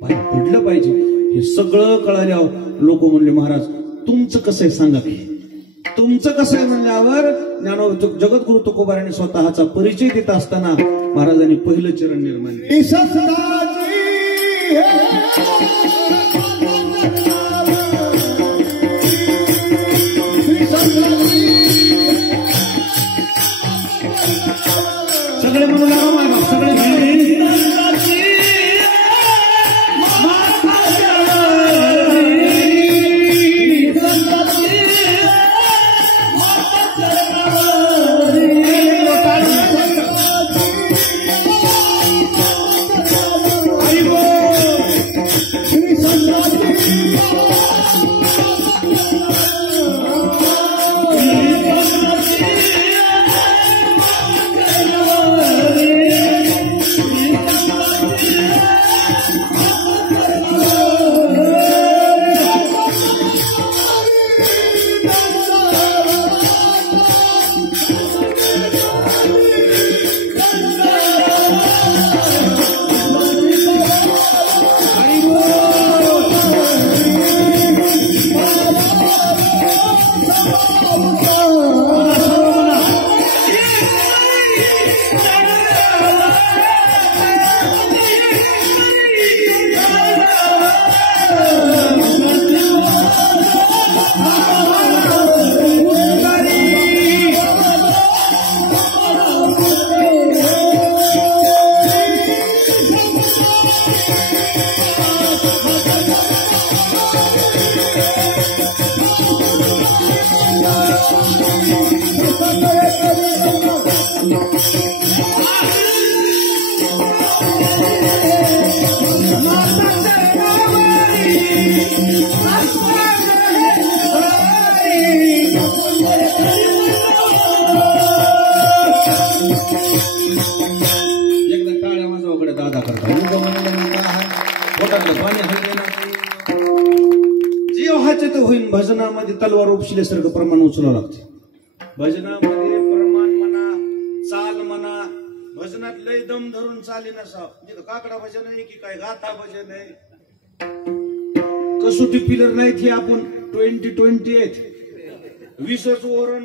पाय पडलं पाहिजे. हे सगळं कळाल्यावर लोक म्हणले महाराज तुमचं कसं आहे सांगा की. तुमचं कसं आहे म्हणल्यावर जगद्गुरु तुकोबाराने स्वतःचा परिचय देत असताना महाराजांनी पहिलं चरण निर्माण केलं. सगळे म्हणू लागो मायबाप, सगळे भजनामध्ये तलवार उपशिल्यासारखं प्रमाण उचलावं लागते. भजनामध्ये प्रमाण म्हणा, चाल म्हणा, भजनात लय दम धरून चाले नसा. काकडा भजन आहे की काय गाथा भजन आहे. कसोटी पिलर नाहीत हे आपण 2020 आहेत. 20च ओरण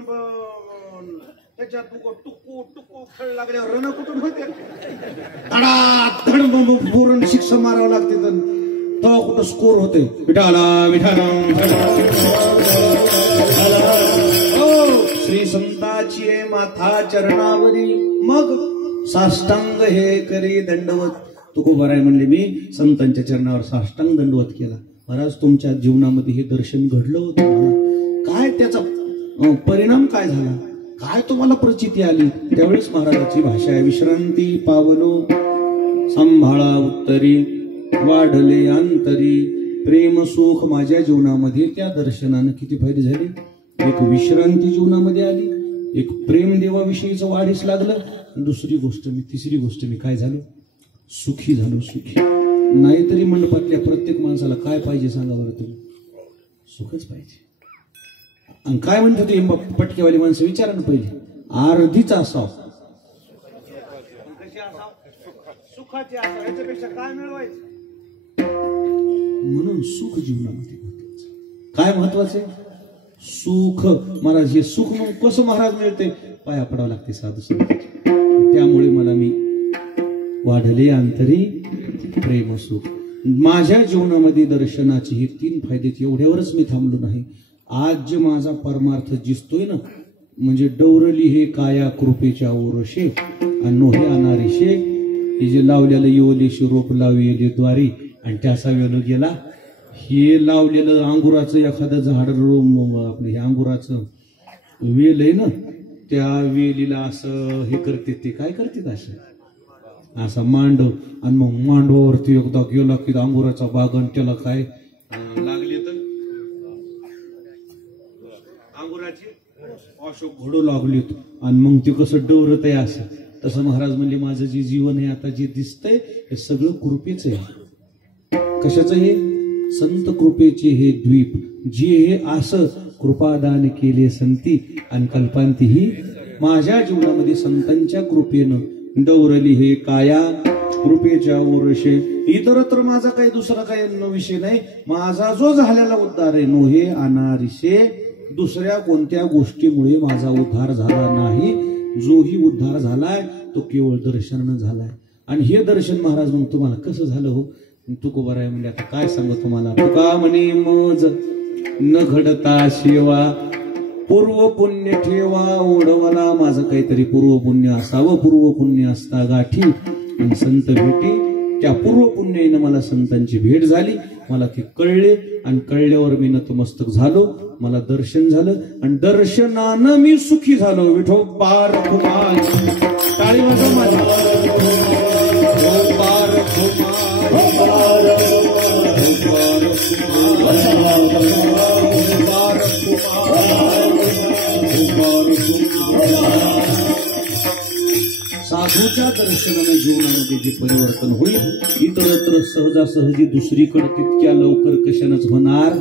त्याच्यात टुकू टुकू खेळ लागल्यावर रण कुठून होते. धड बोरण शिक्षा मारावं लागते. तेव्हा कुठं स्कोर होते. विठाला विठाला श्री संताची माथा चरणावरी मग साष्टांग हे करी दंडवत. तुकोबाराय म्हणले मी संतांच्या चरणावर साष्टांग दंडवत केला. महाराज तुमच्या जीवनामध्ये हे दर्शन घडलं होतं. काय त्याचा परिणाम काय झाला, काय तुम्हाला प्रचिती आली. त्यावेळेस महाराजाची भाषा आहे. विश्रांती पावलो सांभाळा उत्तरी वाढले अंतरी प्रेम सुख. माझ्या जीवनामध्ये त्या दर्शनानं किती फायदे झाले. एक विश्रांती जीवनामध्ये आली, एक प्रेम देवाविषयीचं वाढीस लागलं. तिसरी गोष्ट मी काय झालो, सुखी झालो. सुखी नाहीतरी मंडपातल्या प्रत्येक माणसाला काय पाहिजे सांगा बरं तुम्ही. सुखच पाहिजे. आणि काय म्हणतो ते पटकेवाली माणसं विचारा ना पहिले. अर्धीच असाव, सुखाची असाव, याच्यापेक्षा काय मिळवायचं. म्हणून सुख जीवनामध्ये महत्वाचं. काय महत्वाचं आहे? सुख. महाराज हे सुख मग कसं महाराज मिळते? पाया पडावं लागते साधू संत. त्यामुळे मला मी वाढले अंतरी प्रेम सुख. माझ्या जीवनामध्ये दर्शनाचे हे 3 फायदे. एवढ्यावरच मी थांबलो नाही. आज जे माझा परमार्थ दिसतोय ना, म्हणजे डौरली हे काया कृपेच्या ओरशे आणि नोहे अनारेशे. हे जे लावलेलं येवलेशी रोप लावलेले द्वारी आणि त्याचा वेळ गेला. हे लावलेलं अंगुराचं एखादं झाड आपलं हे अंगुराचं वेल आहे ना, त्या वेलीला असं हे करते. ते काय करते असं मांडव. आणि मग मांडवावरती एकदा गेला की अंगुराचा बागन त्याला काय लागले तर अंगुराची अशोक घडू लागलेत. आणि मग ते कसं डवरत आहे असं. तसं महाराज म्हणले माझं जे जीवन आहे आता जे दिसतंय हे सगळं कृपेच आहे. कशाचं हे? संत कृपेचे हे द्वीप. जे हे असं कृपादान केले संती आणि कल्पांती ही. माझ्या जीवनामध्ये संतांच्या कृपेनं डवरली हे काया कृपेच्या ओरशे. इतरत्र माझा काही दुसरा काही विषय नाही. माझा जो झालेला उद्धार आहे नोहे अनारिशे दुसऱ्या कोणत्या गोष्टीमुळे माझा उद्धार झाला नाही. जोही उद्धार झालाय तो केवळ दर्शनानं झालाय. आणि हे दर्शन महाराज मग तुम्हाला कसं झालं हो? तुकोबाराय म्हणजे आता काय सांगू तुम्हाला. तुका म्हणे मज न घडता शेवा, पूर्व पुण्य ठेवा ओढवाला. माझं काहीतरी पूर्व पुण्य असावं. पूर्व पुण्य असता गाठी आणि संत भेटी. त्या पूर्व पुण्याईनं मला संतांची भेट झाली. मला ते कळले आणि कळल्यावर मी नतमस्तक झालो. मला दर्शन झालं आणि दर्शनानं मी सुखी झालो. विठोबार खुमार टाळी वाजव माझ्या. विठोबार खुमार, साधूच्या दर्शनाने जीवनामध्ये जे परिवर्तन होईल इतरत्र सहजासहजी दुसरीकडे तितक्या लवकर कशानंच होणार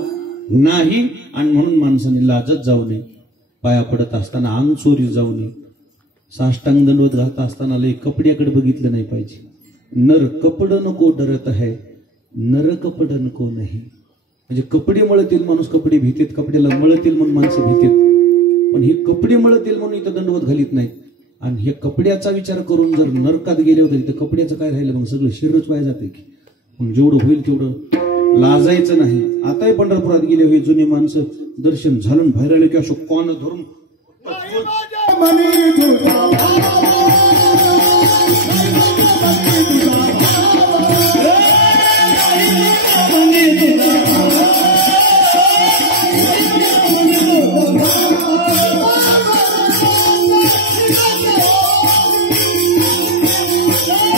नाही. आणि म्हणून माणसाने लाजत जाऊ नये. पाया पडत असताना अंग चोरी जाऊ नये. साष्टांग दंडवत घालत असताना लय कपड्याकडे बघितलं नाही पाहिजे. नर कपड नको डरत आहे, नर कपड नको नाही. म्हणजे कपडे मळतील माणूस कपडे भीतेत, कपड्याला मळतील म्हणून माणसं भीतेत. पण हे कपडे मळतील म्हणून इथं दंडवत घालीत नाहीत. आणि हे कपड्याचा विचार करून जर नरकात गेले होते तर कपड्याचं काय राहिलं मग सगळं शरीरच वाया जाते की. मग जेवढं होईल तेवढं लाजायचं नाही. आताही पंढरपुरात गेले होते जुने माणसं दर्शन झालं बाहेर आले की असं कोण धरून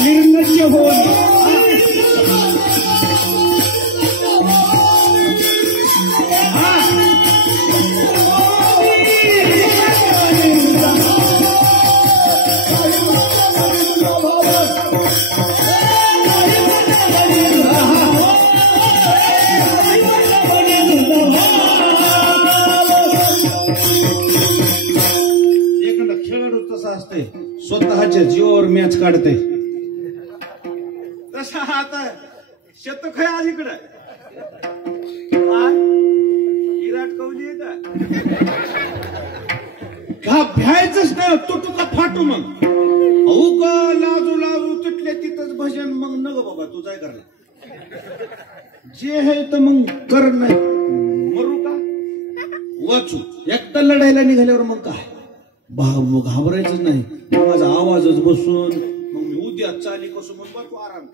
निर्लज्ज होऊन स्वतःच्या जीवावर मॅच काढते तसा आता शतक आहे आज इकडं. विराट कोहली आहे का भ्यायचंच नाही. तुटू का फाटू मग अहो का लाजू लाजू तुटले तिथंच भजन. मग न ग बाबा तू काय करला जे आहे तर मग कर. नाही मरू का वाचू एकटा लढायला निघाल्यावर मग काय घाबरायचं नाही. माझा आवाजच बसून मग मी उद्या चाली कसं म्हणून तू आराम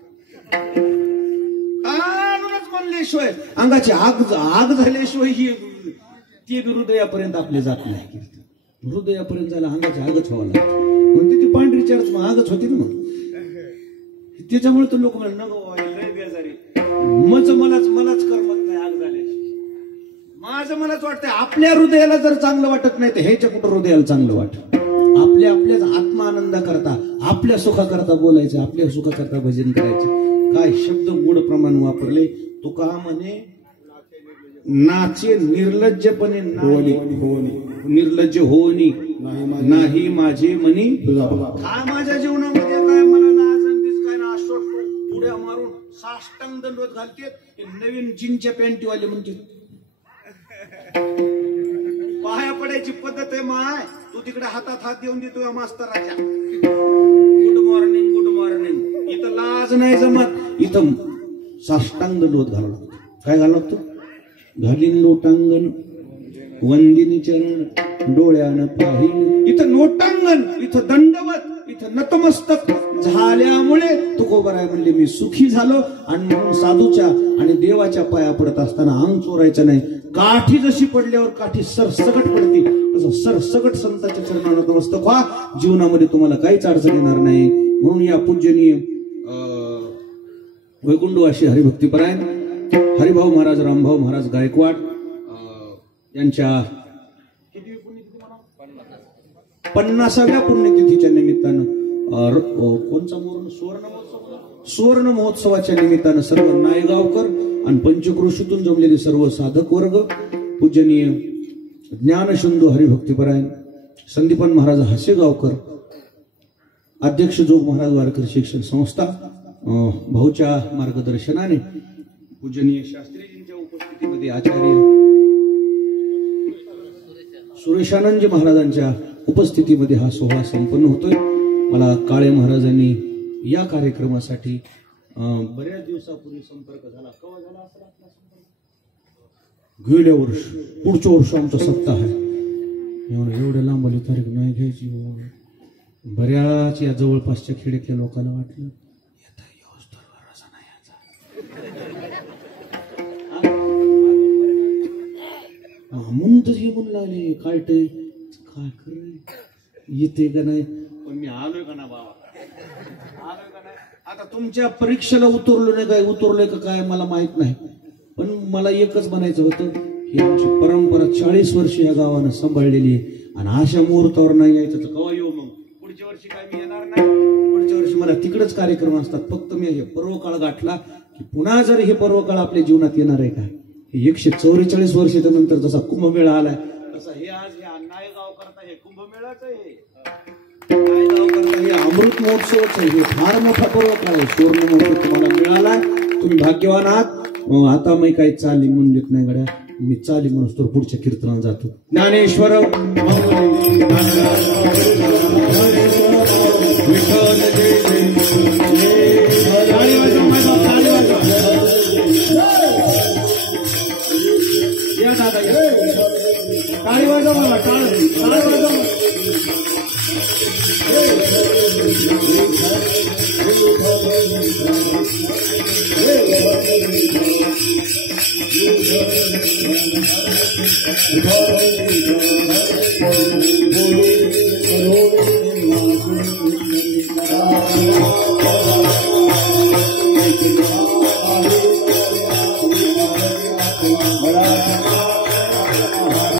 आणूनच म्हणल्याशिवाय अंगाची आग झाल्याशिवाय ही ती हृदयापर्यंत आपले जात नाही. हृदयापर्यंत जायला अंगाची आगच व्हावं लागतं. म्हणते ती पांढरी चर्च मग आगच होती ना. मग त्याच्यामुळे तर लोक म्हणा लय बेजारी मलाच करमत नाही आग झाल्याशी. माझं मलाच वाटतंय आपल्या हृदयाला जर चांगलं वाटत नाही तर ह्याच्या कुठं हृदयाला चांगलं वाटत. आपल्याच आत्मा आनंदा करता आपल्या सुखाकरता बोलायचे, आपल्या सुखाकरता भजन करायचे. काय शब्द गुढ प्रमाण वापरले. तुका म्हणे नाचे निर्लज्जपणे निर्लज्ज होनी नाही माझे मनी. काय माझ्या जीवनामध्ये काय मला नाचंदीच काय ना पुढे मारून साष्टांग दंडवत घालते. नवीन जीनच्या पॅन्टीवाले म्हणते पाया पडायची पद्धत आहे माय. तू तिकडे हातात हात देऊन देतो मास्तराच्या गुड मॉर्निंग गुड मॉर्निंग. इथं लाज नाही जमत. इथं साष्टांग दंडवत घालावं लागतं. काय घालावं लागतं? घालीन लोटांगण वंदिनी चरण डोळ्यानं पाहिन. इथं लोटांगण इथं दंडवत इथं नतमस्तक झाल्यामुळे तुकोबाराय म्हणले मी सुखी झालो. आणि म्हणून साधूच्या आणि देवाच्या पाया पडत असताना अंग चोरायचं नाही. काठी जशी पडल्यावर काठी सरसकट पडते तसं सरसकट संतांच्या चरणावर नतमस्तक व्हा. जीवनामध्ये तुम्हाला काहीच अडचण येणार नाही. म्हणून या पूजनीय वैकुंठवासी हरिभक्तीपरायण हरिभाऊ महाराज रामभाऊ महाराज गायकवाड यांच्या 50व्या पुण्यतिथीच्या निमित्तानं कोणचा सुवर्ण महोत्सवाच्या निमित्तानं सर्व नायगावकर आणि पंचक्रोशीतून जमलेले सर्व साधक वर्ग पूजनीय ज्ञानसिंधू हरिभक्तीपरायण संदीपन महाराज हासेगावकर अध्यक्ष जोग महाराज वारकरी शिक्षण संस्था भाऊच्या मार्गदर्शनाने पूजनीय शास्त्रीजींच्या उपस्थितीमध्ये आचार्य सुरेशानंदजी महाराजांच्या उपस्थितीमध्ये हा सोहळा संपन्न होतोय. मला काळे महाराजांनी या कार्यक्रमासाठी बऱ्याच दिवसापूर्वी संपर्क झाला. केव्हा झाला असेल आपला संपर्क? गेल्या वर्ष, पुढच्या वर्ष आमचा सप्ताह आहे. एवढ्या लांबली तारीख नाही घ्यायची. बऱ्याच या जवळपासच्या खेड्यातल्या लोकांना वाटलं येता व्यवस्था रसा नाही म्हणून तर हे म्हणून लागले काय खरं येते का नाही. पण मी आलोय का ना बाबा, आलोय का नाही. आता तुमच्या परीक्षेला उतरलो नाही काय, उतरलोय का काय मला माहित नाही. पण मला एकच म्हणायचं होतं, ही आमची परंपरा 40 वर्ष या गावानं सांभाळलेली आहे. आणि अशा मुहूर्तावर नाही यायचं तर केव्हा येऊ मग? पुढच्या वर्षी काय मी येणार नाही. पुढच्या वर्षी मला तिकडेच कार्यक्रम असतात. फक्त मी हे पर्वकाळ गाठला की पुन्हा जर हे पर्वकाळ आपल्या जीवनात येणार आहे का. 144 वर्षाच्या नंतर जसा कुंभमेळा आलाय तसा हे आज हे नायगाव करता हे कुंभमेळाच आहे. नायगाव करता हे अमृत महोत्सवच आहे. हे फार मोठा पर्वकाळ आहे. सुवर्ण महोत्सव तुम्हाला मिळालाय, तुम्ही भाग्यवान आहात. आता मी काही चाली म्हणून देत नाही गड्या, मी चाली म्हणून तर पुढच्या कीर्तनाला जातो. ज्ञानेश्वर या दादा टाळी वाजव मला, टाळी वाजव. Thank you.